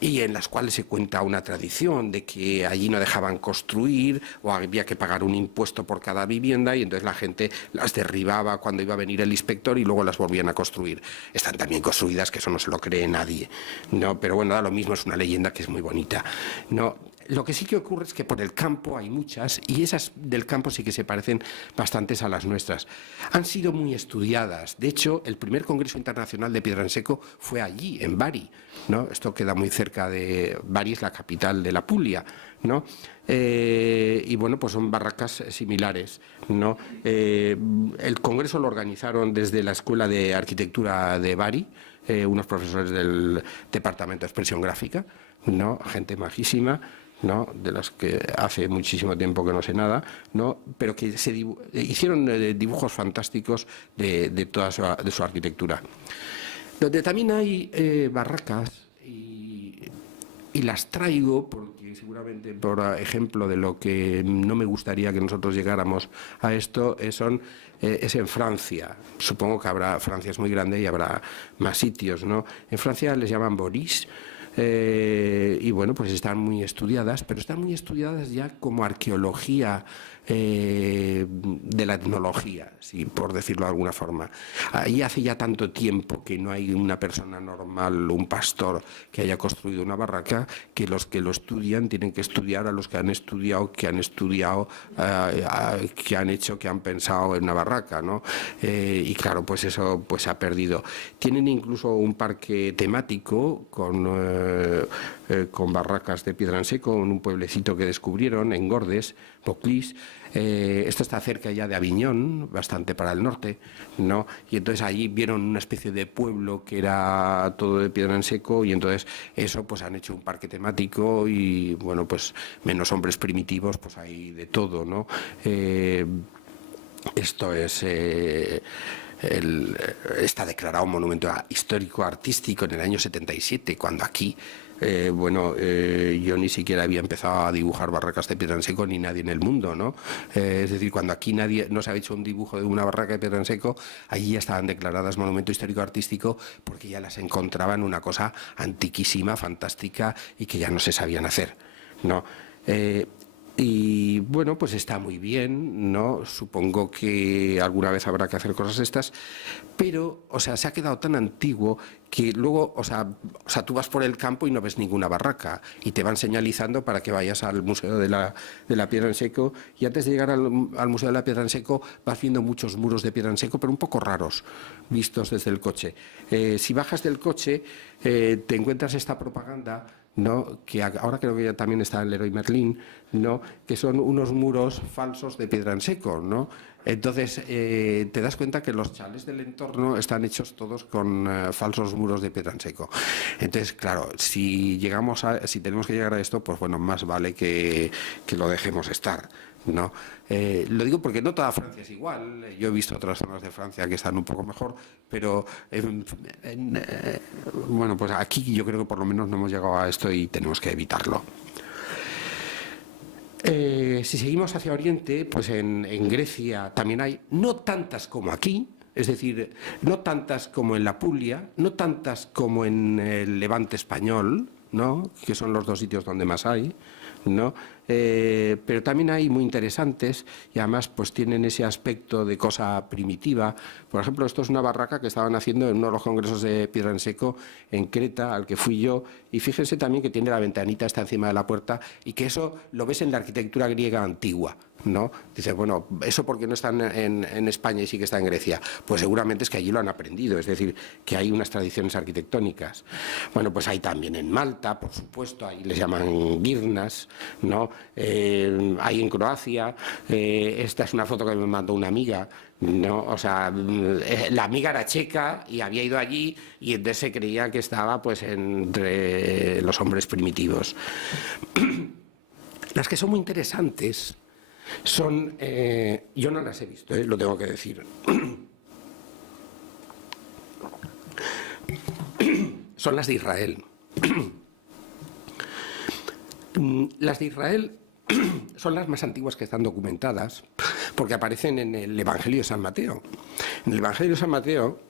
y en las cuales se cuenta una tradición de que allí no dejaban construir o había que pagar un impuesto por cada vivienda y entonces la gente las derribaba cuando iba a venir el inspector y luego las volvían a construir. Están también construidas, que eso no se lo cree nadie, ¿no? Pero bueno, da lo mismo, es una leyenda que es muy bonita, ¿no? Lo que sí que ocurre es que por el campo hay muchas y esas del campo sí que se parecen bastantes a las nuestras. Han sido muy estudiadas. De hecho, el primer Congreso Internacional de Piedransecco fue allí, en Bari, ¿no? Esto queda muy cerca de Bari, es la capital de la Puglia, ¿no? Y bueno, pues son barracas similares, ¿no? El congreso lo organizaron desde la Escuela de Arquitectura de Bari, unos profesores del Departamento de Expresión Gráfica, ¿no? Gente majísima, ¿no? De las que hace muchísimo tiempo que no sé nada, ¿no? Pero que hicieron dibujos fantásticos de toda su arquitectura. Donde también hay barracas y las traigo porque seguramente, por ejemplo, de lo que no me gustaría que nosotros llegáramos a esto es en Francia. Supongo que Francia es muy grande y habrá más sitios, ¿no? En Francia les llaman boris. Y bueno, pues están muy estudiadas, pero están muy estudiadas ya como arqueología de la etnología, sí, por decirlo de alguna forma. Ahí hace ya tanto tiempo que no hay una persona normal, un pastor, que haya construido una barraca, que los que lo estudian tienen que estudiar a los que han estudiado, que han hecho, que han pensado en una barraca, ¿no? Y claro, pues eso pues se ha perdido. Tienen incluso un parque temático con con barracas de piedra en seco en un pueblecito que descubrieron, en Gordes, Vaucluse. Esto está cerca ya de Aviñón, bastante para el norte, ¿no? Y entonces allí vieron una especie de pueblo que era todo de piedra en seco, y entonces eso pues han hecho un parque temático y bueno, pues menos hombres primitivos, pues hay de todo, ¿no? Esto es... está declarado un monumento histórico artístico en el año 77, cuando aquí yo ni siquiera había empezado a dibujar barracas de piedra en seco, ni nadie en el mundo, ¿no? Es decir, cuando aquí nadie no se había hecho un dibujo de una barraca de piedra en seco, allí ya estaban declaradas monumento histórico artístico, porque ya las encontraban una cosa antiquísima, fantástica, y que ya no se sabían hacer, ¿no? Y bueno, pues está muy bien, ¿no? Supongo que alguna vez habrá que hacer cosas estas, pero, o sea, se ha quedado tan antiguo que luego, o sea, tú vas por el campo y no ves ninguna barraca, y te van señalizando para que vayas al Museo de la Piedra en Seco, y antes de llegar al Museo de la Piedra en Seco vas viendo muchos muros de piedra en seco, pero un poco raros, vistos desde el coche. Si bajas del coche, te encuentras esta propaganda, ¿no? Que ahora creo que ya también está en Leroy Merlin, ¿no? Que son unos muros falsos de piedra en seco, ¿no? Entonces te das cuenta que los chalés del entorno están hechos todos con falsos muros de piedra en seco. Entonces, claro, si tenemos que llegar a esto, pues bueno, más vale que lo dejemos estar, ¿no? Lo digo porque no toda Francia es igual. Yo he visto otras zonas de Francia que están un poco mejor, pero bueno, pues aquí yo creo que por lo menos no hemos llegado a esto y tenemos que evitarlo. Si seguimos hacia Oriente, pues en Grecia también hay, no tantas como aquí, es decir, no tantas como en la Puglia, no tantas como en el Levante español, ¿no? Que son los dos sitios donde más hay, ¿no? Pero también hay muy interesantes, y además pues tienen ese aspecto de cosa primitiva. Por ejemplo, esto es una barraca que estaban haciendo en uno de los congresos de piedra en seco en Creta, al que fui yo, y fíjense también que tiene la ventanita está encima de la puerta, y que eso lo ves en la arquitectura griega antigua, ¿no? Dices, bueno, ¿eso por qué no está en España y sí que está en Grecia? Pues seguramente es que allí lo han aprendido, es decir, que hay unas tradiciones arquitectónicas. Bueno, pues hay también en Malta, por supuesto, ahí les llaman girnas, ¿no? Hay en Croacia. Esta es una foto que me mandó una amiga, ¿no? O sea, la amiga era checa y había ido allí, y entonces se creía que estaba pues entre los hombres primitivos. Las que son muy interesantes son, yo no las he visto, lo tengo que decir. Son las de Israel. Las de Israel son las más antiguas que están documentadas, porque aparecen en el Evangelio de San Mateo. En el Evangelio de San Mateo,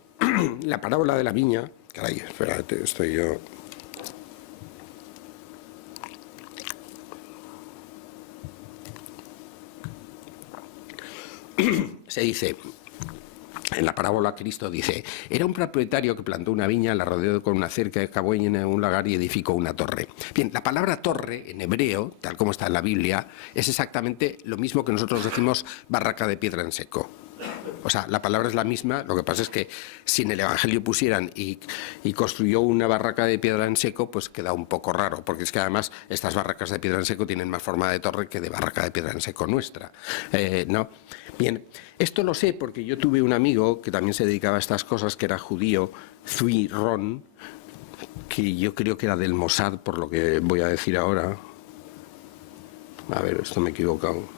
la parábola de la viña... Caray, espérate, estoy yo... Se dice... En la parábola Cristo dice, era un propietario que plantó una viña, la rodeó con una cerca, excavó en un lagar y edificó una torre. Bien, la palabra torre en hebreo, tal como está en la Biblia, es exactamente lo mismo que nosotros decimos barraca de piedra en seco. O sea, la palabra es la misma, lo que pasa es que si en el Evangelio pusieran y construyó una barraca de piedra en seco, pues queda un poco raro, porque es que además estas barracas de piedra en seco tienen más forma de torre que de barraca de piedra en seco nuestra, ¿no? Bien, esto lo sé porque yo tuve un amigo que también se dedicaba a estas cosas, que era judío, Zvi Ron, que yo creo que era del Mossad, por lo que voy a decir ahora. A ver, esto me he equivocado.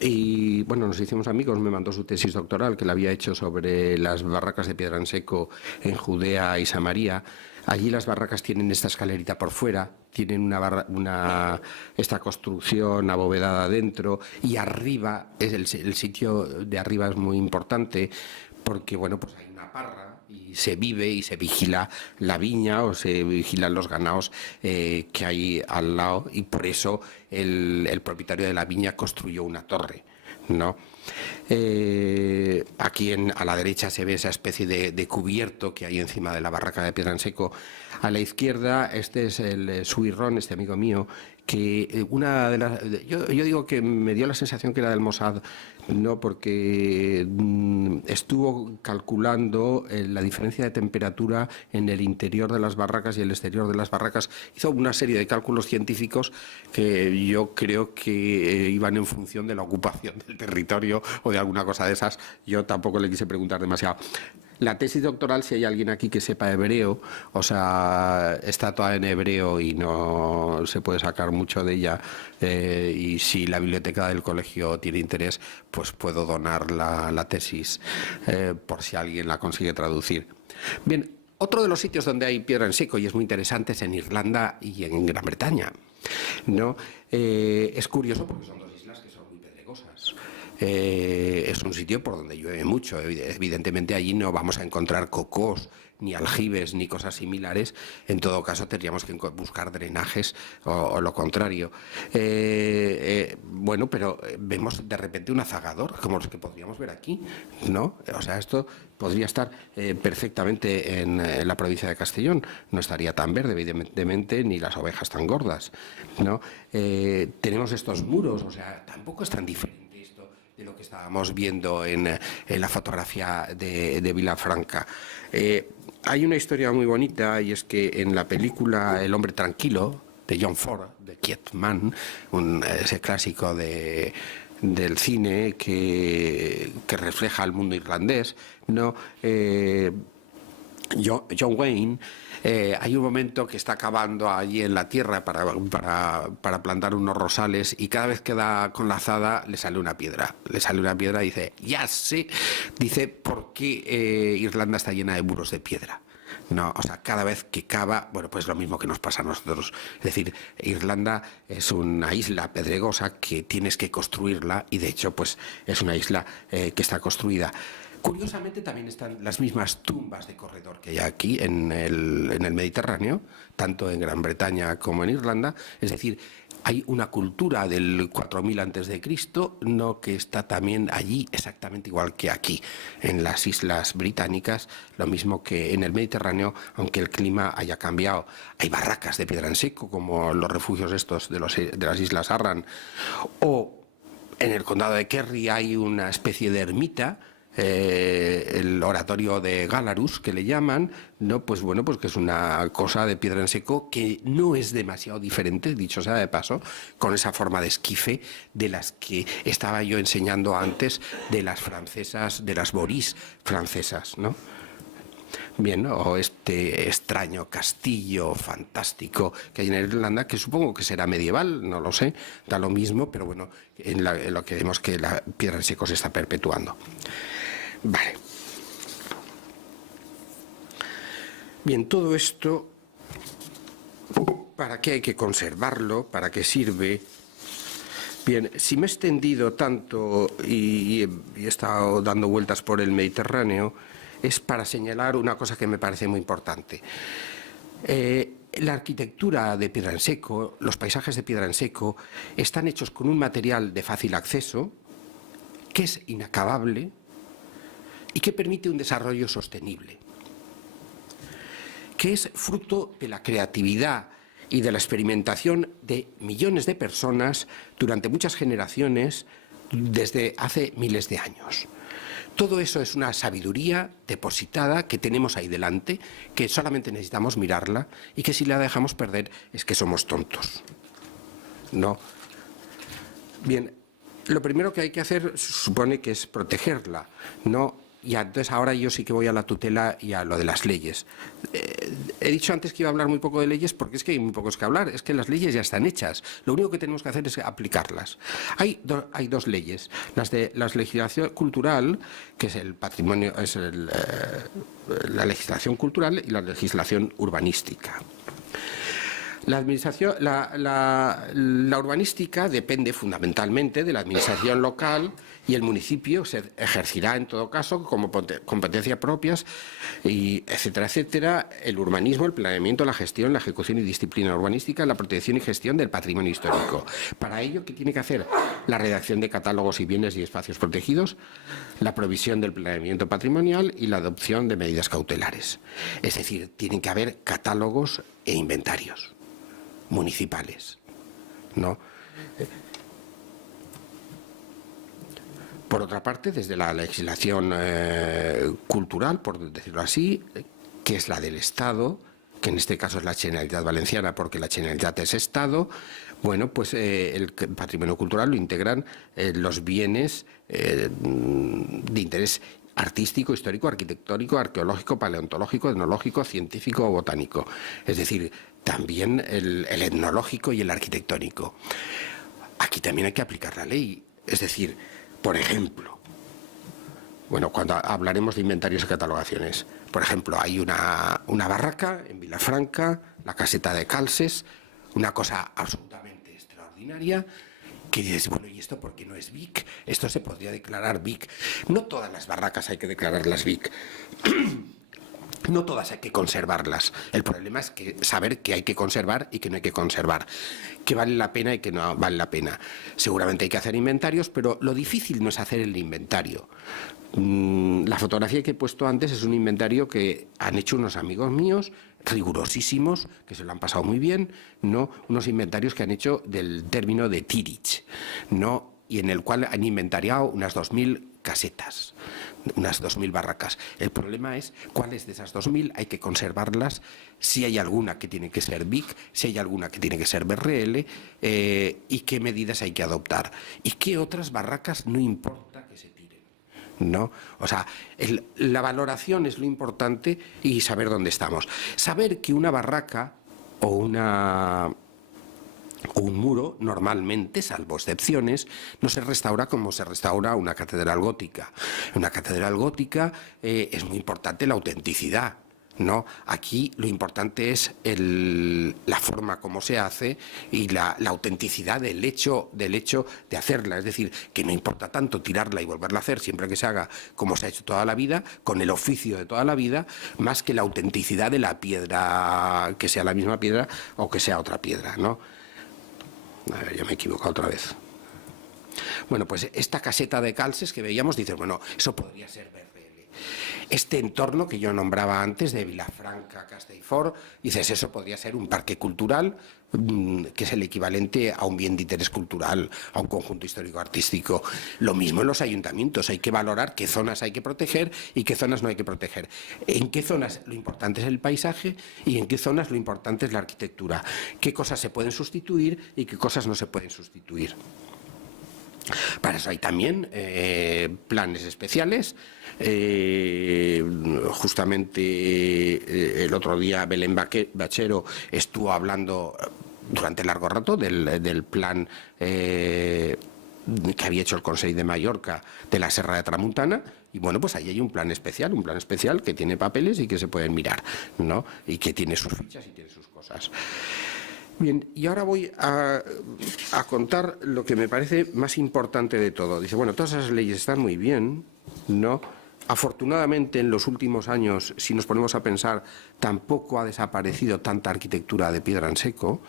Y bueno, nos hicimos amigos, me mandó su tesis doctoral que la había hecho sobre las barracas de piedra en seco en Judea y Samaria. Allí las barracas tienen esta escalerita por fuera, tienen esta construcción abovedada dentro, y arriba, el sitio de arriba es muy importante porque bueno, pues hay una parra y se vive y se vigila la viña o se vigilan los ganados que hay al lado, y por eso el propietario de la viña construyó una torre, ¿no? Aquí a la derecha se ve esa especie de cubierto que hay encima de la barraca de piedra en seco. A la izquierda, este es el Zvi Ron, este amigo mío, que una de las... Yo digo que me dio la sensación que era del Mossad, no, porque estuvo calculando la diferencia de temperatura en el interior de las barracas y el exterior de las barracas. Hizo una serie de cálculos científicos que yo creo que iban en función de la ocupación del territorio o de alguna cosa de esas. Yo tampoco le quise preguntar demasiado. La tesis doctoral, si hay alguien aquí que sepa hebreo, o sea, está toda en hebreo y no se puede sacar mucho de ella, y si la biblioteca del colegio tiene interés, pues puedo donar la tesis por si alguien la consigue traducir. Bien, otro de los sitios donde hay piedra en seco, y es muy interesante, es en Irlanda y en Gran Bretaña, ¿no? Es curioso porque son dos islas que son muy pedregosas. Es un sitio por donde llueve mucho. Evidentemente allí no vamos a encontrar cocos, ni aljibes, ni cosas similares. En todo caso tendríamos que buscar drenajes o lo contrario. Bueno, pero vemos de repente un azagador, como los que podríamos ver aquí, ¿no? O sea, esto podría estar perfectamente en la provincia de Castellón. No estaría tan verde, evidentemente, ni las ovejas tan gordas, ¿no? Tenemos estos muros, o sea, tampoco es tan diferente de lo que estábamos viendo en la fotografía de Vilafranca. Hay una historia muy bonita, y es que en la película El hombre tranquilo, de John Ford, de Keith Mann, ese clásico del cine que refleja el mundo irlandés, ¿no? John Wayne, hay un momento que está cavando allí en la tierra para plantar unos rosales, y cada vez que da con la azada le sale una piedra. Y dice, ya sé, dice, ¿por qué Irlanda está llena de muros de piedra? No, o sea, cada vez que cava, bueno, pues lo mismo que nos pasa a nosotros. Es decir, Irlanda es una isla pedregosa que tienes que construirla, y de hecho, pues es una isla que está construida. Curiosamente también están las mismas tumbas de corredor que hay aquí en el Mediterráneo, tanto en Gran Bretaña como en Irlanda. Es decir, hay una cultura del 4000 a.C., no, que está también allí exactamente igual que aquí, en las islas británicas, lo mismo que en el Mediterráneo, aunque el clima haya cambiado. Hay barracas de piedra en seco, como los refugios estos de las islas Arran, o en el condado de Kerry hay una especie de ermita, el oratorio de Galarus, que le llaman, ¿no? Pues bueno, pues que es una cosa de piedra en seco que no es demasiado diferente, dicho sea de paso, con esa forma de esquife de las que estaba yo enseñando antes, de las francesas, de las boris francesas, ¿no? Bien, ¿no? O este extraño castillo fantástico que hay en Irlanda, que supongo que será medieval, no lo sé, da lo mismo, pero bueno, en lo que vemos que la piedra en seco se está perpetuando. Vale. Bien, todo esto, ¿para qué hay que conservarlo? ¿Para qué sirve? Bien, si me he extendido tanto y he estado dando vueltas por el Mediterráneo, es para señalar una cosa que me parece muy importante. La arquitectura de piedra en seco, los paisajes de piedra en seco, están hechos con un material de fácil acceso, que es inacabable y que permite un desarrollo sostenible, que es fruto de la creatividad y de la experimentación de millones de personas durante muchas generaciones, desde hace miles de años. Todo eso es una sabiduría depositada que tenemos ahí delante, que solamente necesitamos mirarla, y que si la dejamos perder es que somos tontos. No. Bien, lo primero que hay que hacer se supone que es protegerla, ¿no? Y entonces ahora yo sí que voy a la tutela y a lo de las leyes. He dicho antes que iba a hablar muy poco de leyes porque es que hay muy pocos que hablar, es que las leyes ya están hechas. Lo único que tenemos que hacer es aplicarlas. Hay dos leyes, la legislación cultural, que es el patrimonio, es la legislación cultural, y la legislación urbanística. La administración, la urbanística depende fundamentalmente de la administración local, y el municipio se ejercerá en todo caso como competencias propias, y etcétera, etcétera, el urbanismo, el planeamiento, la gestión, la ejecución y disciplina urbanística, la protección y gestión del patrimonio histórico. Para ello, ¿qué tiene que hacer? La redacción de catálogos y bienes y espacios protegidos, la provisión del planeamiento patrimonial y la adopción de medidas cautelares. Es decir, tienen que haber catálogos e inventarios municipales, ¿no? Por otra parte, desde la legislación cultural, por decirlo así, que es la del Estado, que en este caso es la Generalitat Valenciana, porque la Generalitat es Estado, bueno, pues el patrimonio cultural lo integran los bienes de interés artístico, histórico, arquitectónico, arqueológico, paleontológico, etnológico, científico o botánico. Es decir, también el etnológico y el arquitectónico. Aquí también hay que aplicar la ley. Es decir, por ejemplo, bueno, cuando hablaremos de inventarios y catalogaciones, por ejemplo, hay una barraca en Vilafranca, la caseta de Calces, una cosa absolutamente extraordinaria, que dices, bueno, ¿y esto por qué no es BIC? Esto se podría declarar BIC. No todas las barracas hay que declararlas BIC. No todas hay que conservarlas. El problema es que saber qué hay que conservar y qué no hay que conservar, qué vale la pena y qué no vale la pena. Seguramente hay que hacer inventarios, pero lo difícil no es hacer el inventario. La fotografía que he puesto antes es un inventario que han hecho unos amigos míos, rigurosísimos, que se lo han pasado muy bien, ¿no? Unos inventarios que han hecho del término de Tirich, ¿no? Y en el cual han inventariado unas 2.000 casetas, unas 2.000 barracas. El problema es cuáles de esas 2.000 hay que conservarlas, si hay alguna que tiene que ser BIC, si hay alguna que tiene que ser BRL, y qué medidas hay que adoptar. Y qué otras barracas no importa que se tiren, ¿no? O sea, la valoración es lo importante y saber dónde estamos. Saber que una barraca o un muro, normalmente, salvo excepciones, no se restaura como se restaura una catedral gótica. En una catedral gótica es muy importante la autenticidad, ¿no? Aquí lo importante es la forma como se hace y la autenticidad del hecho de hacerla. Es decir, que no importa tanto tirarla y volverla a hacer siempre que se haga como se ha hecho toda la vida, con el oficio de toda la vida, más que la autenticidad de la piedra, que sea la misma piedra o que sea otra piedra, ¿no? A ver, ya me he equivocado otra vez. Bueno, pues esta caseta de Calces que veíamos, dices, bueno, eso podría ser BRL. Este entorno que yo nombraba antes, de Vilafranca, Castellfort, dices, eso podría ser un parque cultural, que es el equivalente a un bien de interés cultural, a un conjunto histórico-artístico. Lo mismo en los ayuntamientos, hay que valorar qué zonas hay que proteger y qué zonas no hay que proteger. En qué zonas lo importante es el paisaje y en qué zonas lo importante es la arquitectura. Qué cosas se pueden sustituir y qué cosas no se pueden sustituir. Para eso hay también planes especiales. Justamente el otro día Belén Bachero estuvo hablando durante largo rato del plan que había hecho el Consell de Mallorca de la Serra de Tramuntana, y bueno, pues ahí hay un plan especial que tiene papeles y que se pueden mirar, ¿no? Y que tiene sus fichas y tiene sus cosas. Bien, y ahora voy a contar lo que me parece más importante de todo. Dice, bueno, todas esas leyes están muy bien, ¿no? Afortunadamente, en los últimos años, si nos ponemos a pensar, tampoco ha desaparecido tanta arquitectura de piedra en seco,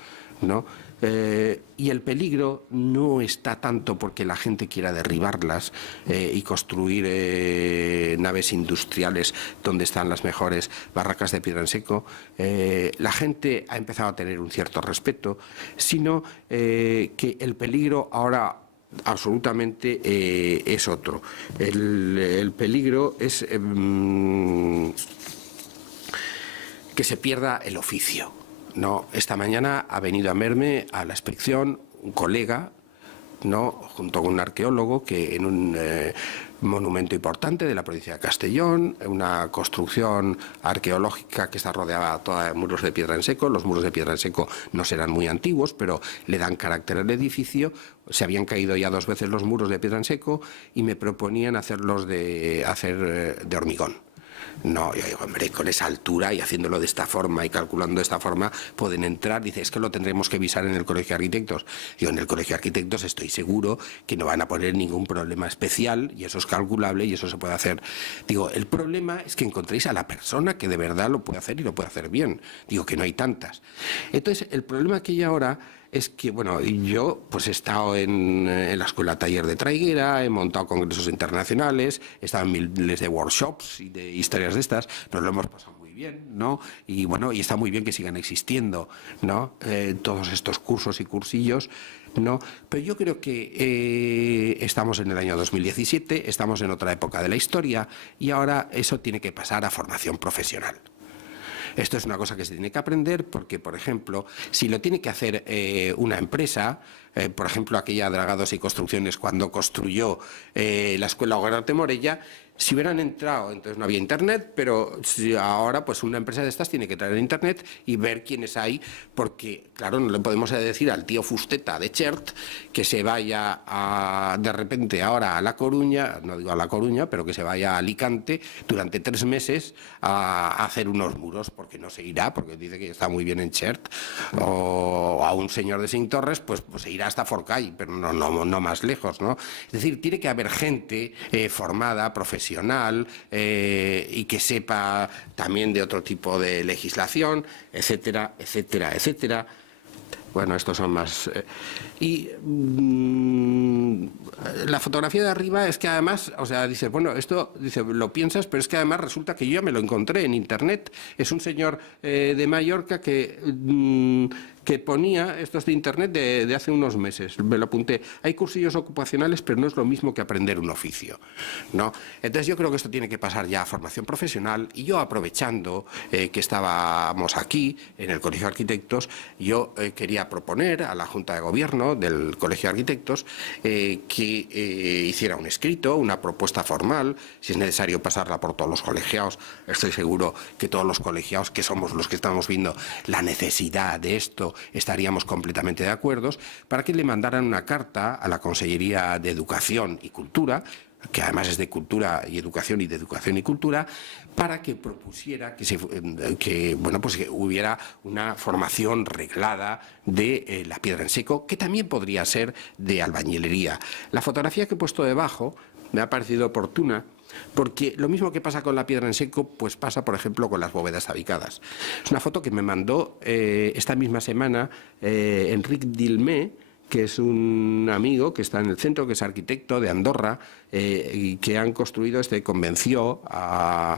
¿no? Y el peligro no está tanto porque la gente quiera derribarlas y construir naves industriales donde están las mejores barracas de piedra en seco. La gente ha empezado a tener un cierto respeto, sino que el peligro ahora absolutamente es otro. El peligro es que se pierda el oficio. No, esta mañana ha venido a verme a la inspección un colega, ¿no?, junto con un arqueólogo, que en un monumento importante de la provincia de Castellón, una construcción arqueológica que está rodeada toda de muros de piedra en seco. Los muros de piedra en seco no serán muy antiguos, pero le dan carácter al edificio. Se habían caído ya 2 veces los muros de piedra en seco y me proponían hacerlos de hormigón. No, yo digo, hombre, con esa altura y haciéndolo de esta forma y calculando de esta forma pueden entrar. Dice, es que lo tendremos que visar en el Colegio de Arquitectos. Digo, en el Colegio de Arquitectos estoy seguro que no van a poner ningún problema especial y eso es calculable y eso se puede hacer. Digo, el problema es que encontréis a la persona que de verdad lo puede hacer y lo puede hacer bien. Digo, que no hay tantas. Entonces, el problema que hay ahora es que, bueno, yo pues he estado en la Escuela Taller de Traiguera, he montado congresos internacionales, he estado en miles de workshops y de historias de estas, nos lo hemos pasado muy bien. bien, ¿no? Y bueno, y está muy bien que sigan existiendo, ¿no? Todos estos cursos y cursillos, ¿no? Pero yo creo que estamos en el año 2017, estamos en otra época de la historia y ahora eso tiene que pasar a formación profesional. Esto es una cosa que se tiene que aprender porque, por ejemplo, si lo tiene que hacer una empresa, por ejemplo, aquella Dragados y Construcciones cuando construyó la Escuela Hogar de Morella, si hubieran entrado, entonces no había internet, pero si ahora pues una empresa de estas tiene que traer internet y ver quiénes hay, porque claro, no le podemos decir al tío Fusteta de Chert que se vaya de repente ahora a La Coruña, no digo a La Coruña, pero que se vaya a Alicante durante 3 meses a hacer unos muros, porque no se irá, porque dice que está muy bien en Chert, o a un señor de Cintorres, pues se irá hasta Forcall, pero no más lejos, ¿no? Es decir, tiene que haber gente formada, profesional, y que sepa también de otro tipo de legislación, etcétera, etcétera, etcétera. Bueno, estos son más... la fotografía de arriba es que además, o sea, dice, bueno, esto dice, lo piensas, pero es que además resulta que yo ya me lo encontré en internet. Es un señor de Mallorca que ponía estos de internet de hace unos meses. Me lo apunté. Hay cursillos ocupacionales, pero no es lo mismo que aprender un oficio, ¿no? Entonces yo creo que esto tiene que pasar ya a formación profesional y yo, aprovechando que estábamos aquí en el Colegio de Arquitectos, yo quería proponer a la Junta de Gobierno del Colegio de Arquitectos que hiciera un escrito, una propuesta formal, si es necesario pasarla por todos los colegiados. Estoy seguro que todos los colegiados, que somos los que estamos viendo la necesidad de esto, estaríamos completamente de acuerdo, para que le mandaran una carta a la Consellería de Educación y Cultura, que además es de Cultura y Educación y de Educación y Cultura, para que propusiera que hubiera una formación reglada de la piedra en seco, que también podría ser de albañilería. La fotografía que he puesto debajo me ha parecido oportuna, porque lo mismo que pasa con la piedra en seco, pues pasa, por ejemplo, con las bóvedas tabicadas. Es una foto que me mandó esta misma semana Enric Dilmé, que es un amigo que está en el centro, que es arquitecto de Andorra, y que han construido, convenció a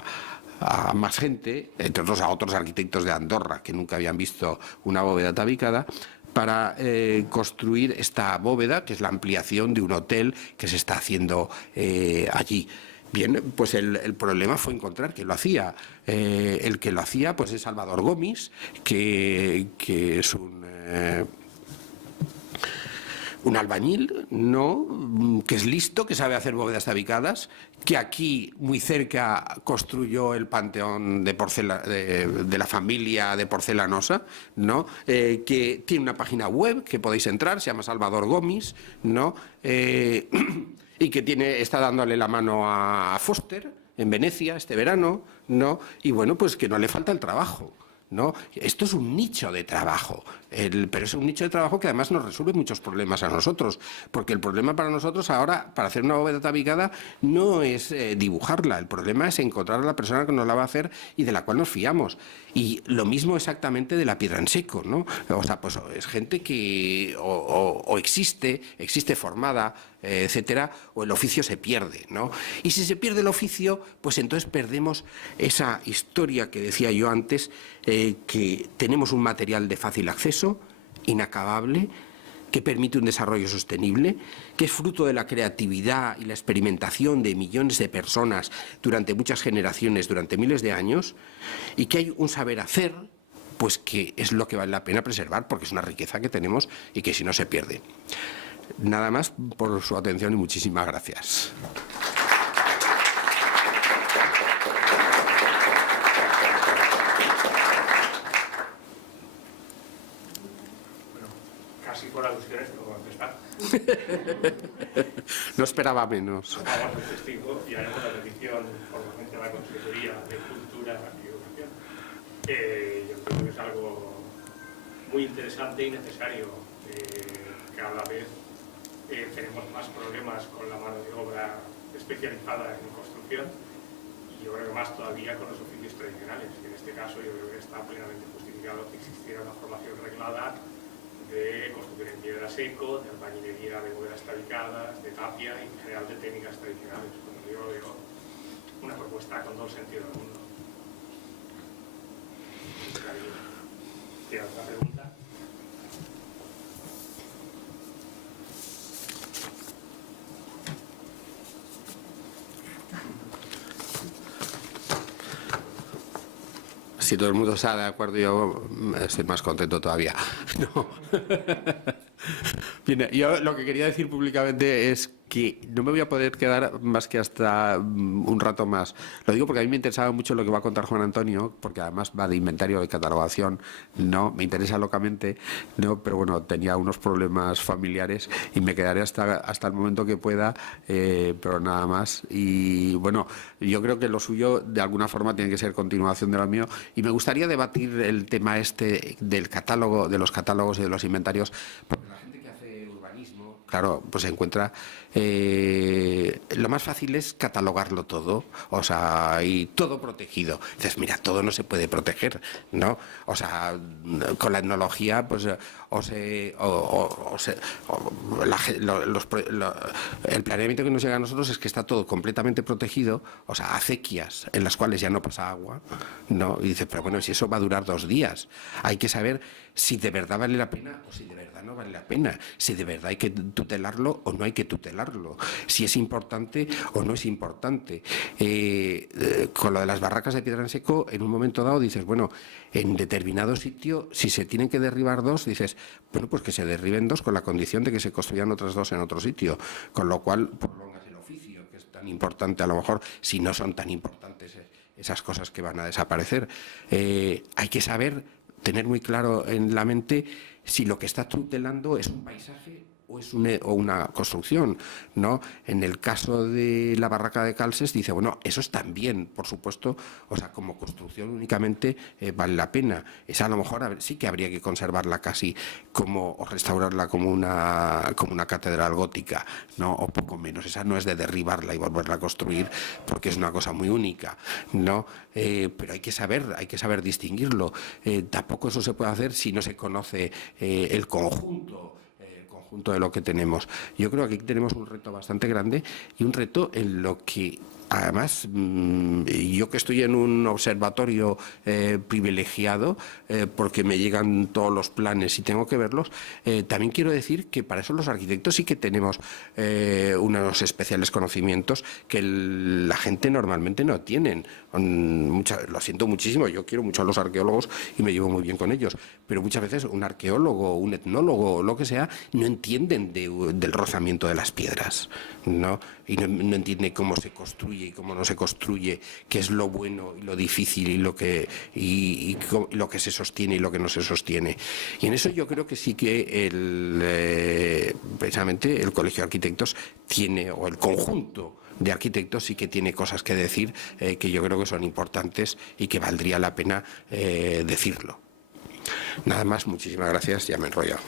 más gente, entre otros a otros arquitectos de Andorra, que nunca habían visto una bóveda tabicada, para construir esta bóveda, que es la ampliación de un hotel que se está haciendo allí. Bien, pues el problema fue encontrar quién lo hacía. El que lo hacía pues es Salvador Gomis, que es un albañil, ¿no?, que es listo, que sabe hacer bóvedas tabicadas, que aquí, muy cerca, construyó el panteón de la familia de Porcelanosa, ¿no?, que tiene una página web que podéis entrar, se llama Salvador Gomis, ¿no?, y que está dándole la mano a Foster en Venecia este verano, ¿no?, y bueno, pues que no le falta el trabajo, ¿no? Esto es un nicho de trabajo, pero es un nicho de trabajo que además nos resuelve muchos problemas a nosotros, porque el problema para nosotros ahora, para hacer una bóveda tabicada, no es dibujarla, el problema es encontrar a la persona que nos la va a hacer y de la cual nos fiamos. Y lo mismo exactamente de la piedra en seco, ¿no? O sea, pues es gente que o existe formada, etcétera, o el oficio se pierde, ¿no? Y si se pierde el oficio, pues entonces perdemos esa historia que decía yo antes, que tenemos un material de fácil acceso, inacabable, que permite un desarrollo sostenible, que es fruto de la creatividad y la experimentación de millones de personas durante muchas generaciones, durante miles de años, y que hay un saber hacer, pues que es lo que vale la pena preservar, porque es una riqueza que tenemos y que si no se pierde. Nada más por su atención y muchísimas gracias. Casi por alusiones no voy a contestar. No esperaba menos. Hagamos el testigo y haremos la petición formalmente a la Consejería de Cultura y Educación. Yo creo que es algo muy interesante y necesario, que a la vez tenemos más problemas con la mano de obra especializada en construcción y yo creo que más todavía con los oficios tradicionales. En este caso yo creo que está plenamente justificado que existiera una formación reglada de construcción en piedra seco, de albañilería de bóvedas tabicadas, de tapia y en general de técnicas tradicionales. Cuando yo veo una propuesta con todo el sentido del mundo. Si todo el mundo está de acuerdo, yo estoy más contento todavía. No. Bien, yo lo que quería decir públicamente es que no me voy a poder quedar más que hasta un rato más. Lo digo porque a mí me interesaba mucho lo que va a contar Juan Antonio, porque además va de inventario, de catalogación, no, me interesa locamente, no, pero bueno, tenía unos problemas familiares y me quedaré hasta el momento que pueda, pero nada más. Y bueno, yo creo que lo suyo de alguna forma tiene que ser continuación de lo mío, y me gustaría debatir el tema este del catálogo, de los catálogos y de los inventarios, porque la gente que hace urbanismo, claro, pues se encuentra lo más fácil es catalogarlo todo, o sea, y todo protegido. Dices, mira, todo no se puede proteger, ¿no? O sea, con la etnología, pues, el planeamiento que nos llega a nosotros es que está todo completamente protegido, o sea, acequias en las cuales ya no pasa agua, ¿no? Y dices, pero bueno, si eso va a durar 2 días, hay que saber si de verdad vale la pena o si de verdad no vale la pena, si de verdad hay que tutelarlo o no hay que tutelarlo, si es importante o no es importante. Con lo de las barracas de piedra en seco, en un momento dado dices, bueno, en determinado sitio, si se tienen que derribar 2, dices, bueno, pues que se derriben 2 con la condición de que se construyan otras 2 en otro sitio, con lo cual prolongas el oficio, que es tan importante, a lo mejor, si no son tan importantes esas cosas que van a desaparecer. Hay que saber, tener muy claro en la mente si lo que está tutelando es un paisaje o una construcción, ¿no? En el caso de la barraca de Calces dice, bueno, eso es también, por supuesto, o sea, como construcción únicamente vale la pena. Esa a lo mejor sí que habría que conservarla casi o restaurarla como una catedral gótica, ¿no? O poco menos. Esa no es de derribarla y volverla a construir porque es una cosa muy única, ¿no? Pero hay que saber distinguirlo. Tampoco eso se puede hacer si no se conoce el conjunto de lo que tenemos. Yo creo que aquí tenemos un reto bastante grande y un reto en lo que además, yo que estoy en un observatorio privilegiado, porque me llegan todos los planes y tengo que verlos, también quiero decir que para eso los arquitectos sí que tenemos unos especiales conocimientos que la gente normalmente no tienen. Lo siento muchísimo, yo quiero mucho a los arqueólogos y me llevo muy bien con ellos, pero muchas veces un arqueólogo, un etnólogo, lo que sea, no entienden del rozamiento de las piedras, ¿no? Y no entienden cómo se construye y cómo no se construye, qué es lo bueno y lo difícil y lo que se sostiene y lo que no se sostiene. Y en eso yo creo que sí que precisamente el Colegio de Arquitectos tiene, o el conjunto de arquitectos sí que tiene cosas que decir que yo creo que son importantes y que valdría la pena decirlo. Nada más, muchísimas gracias, ya me he enrollado.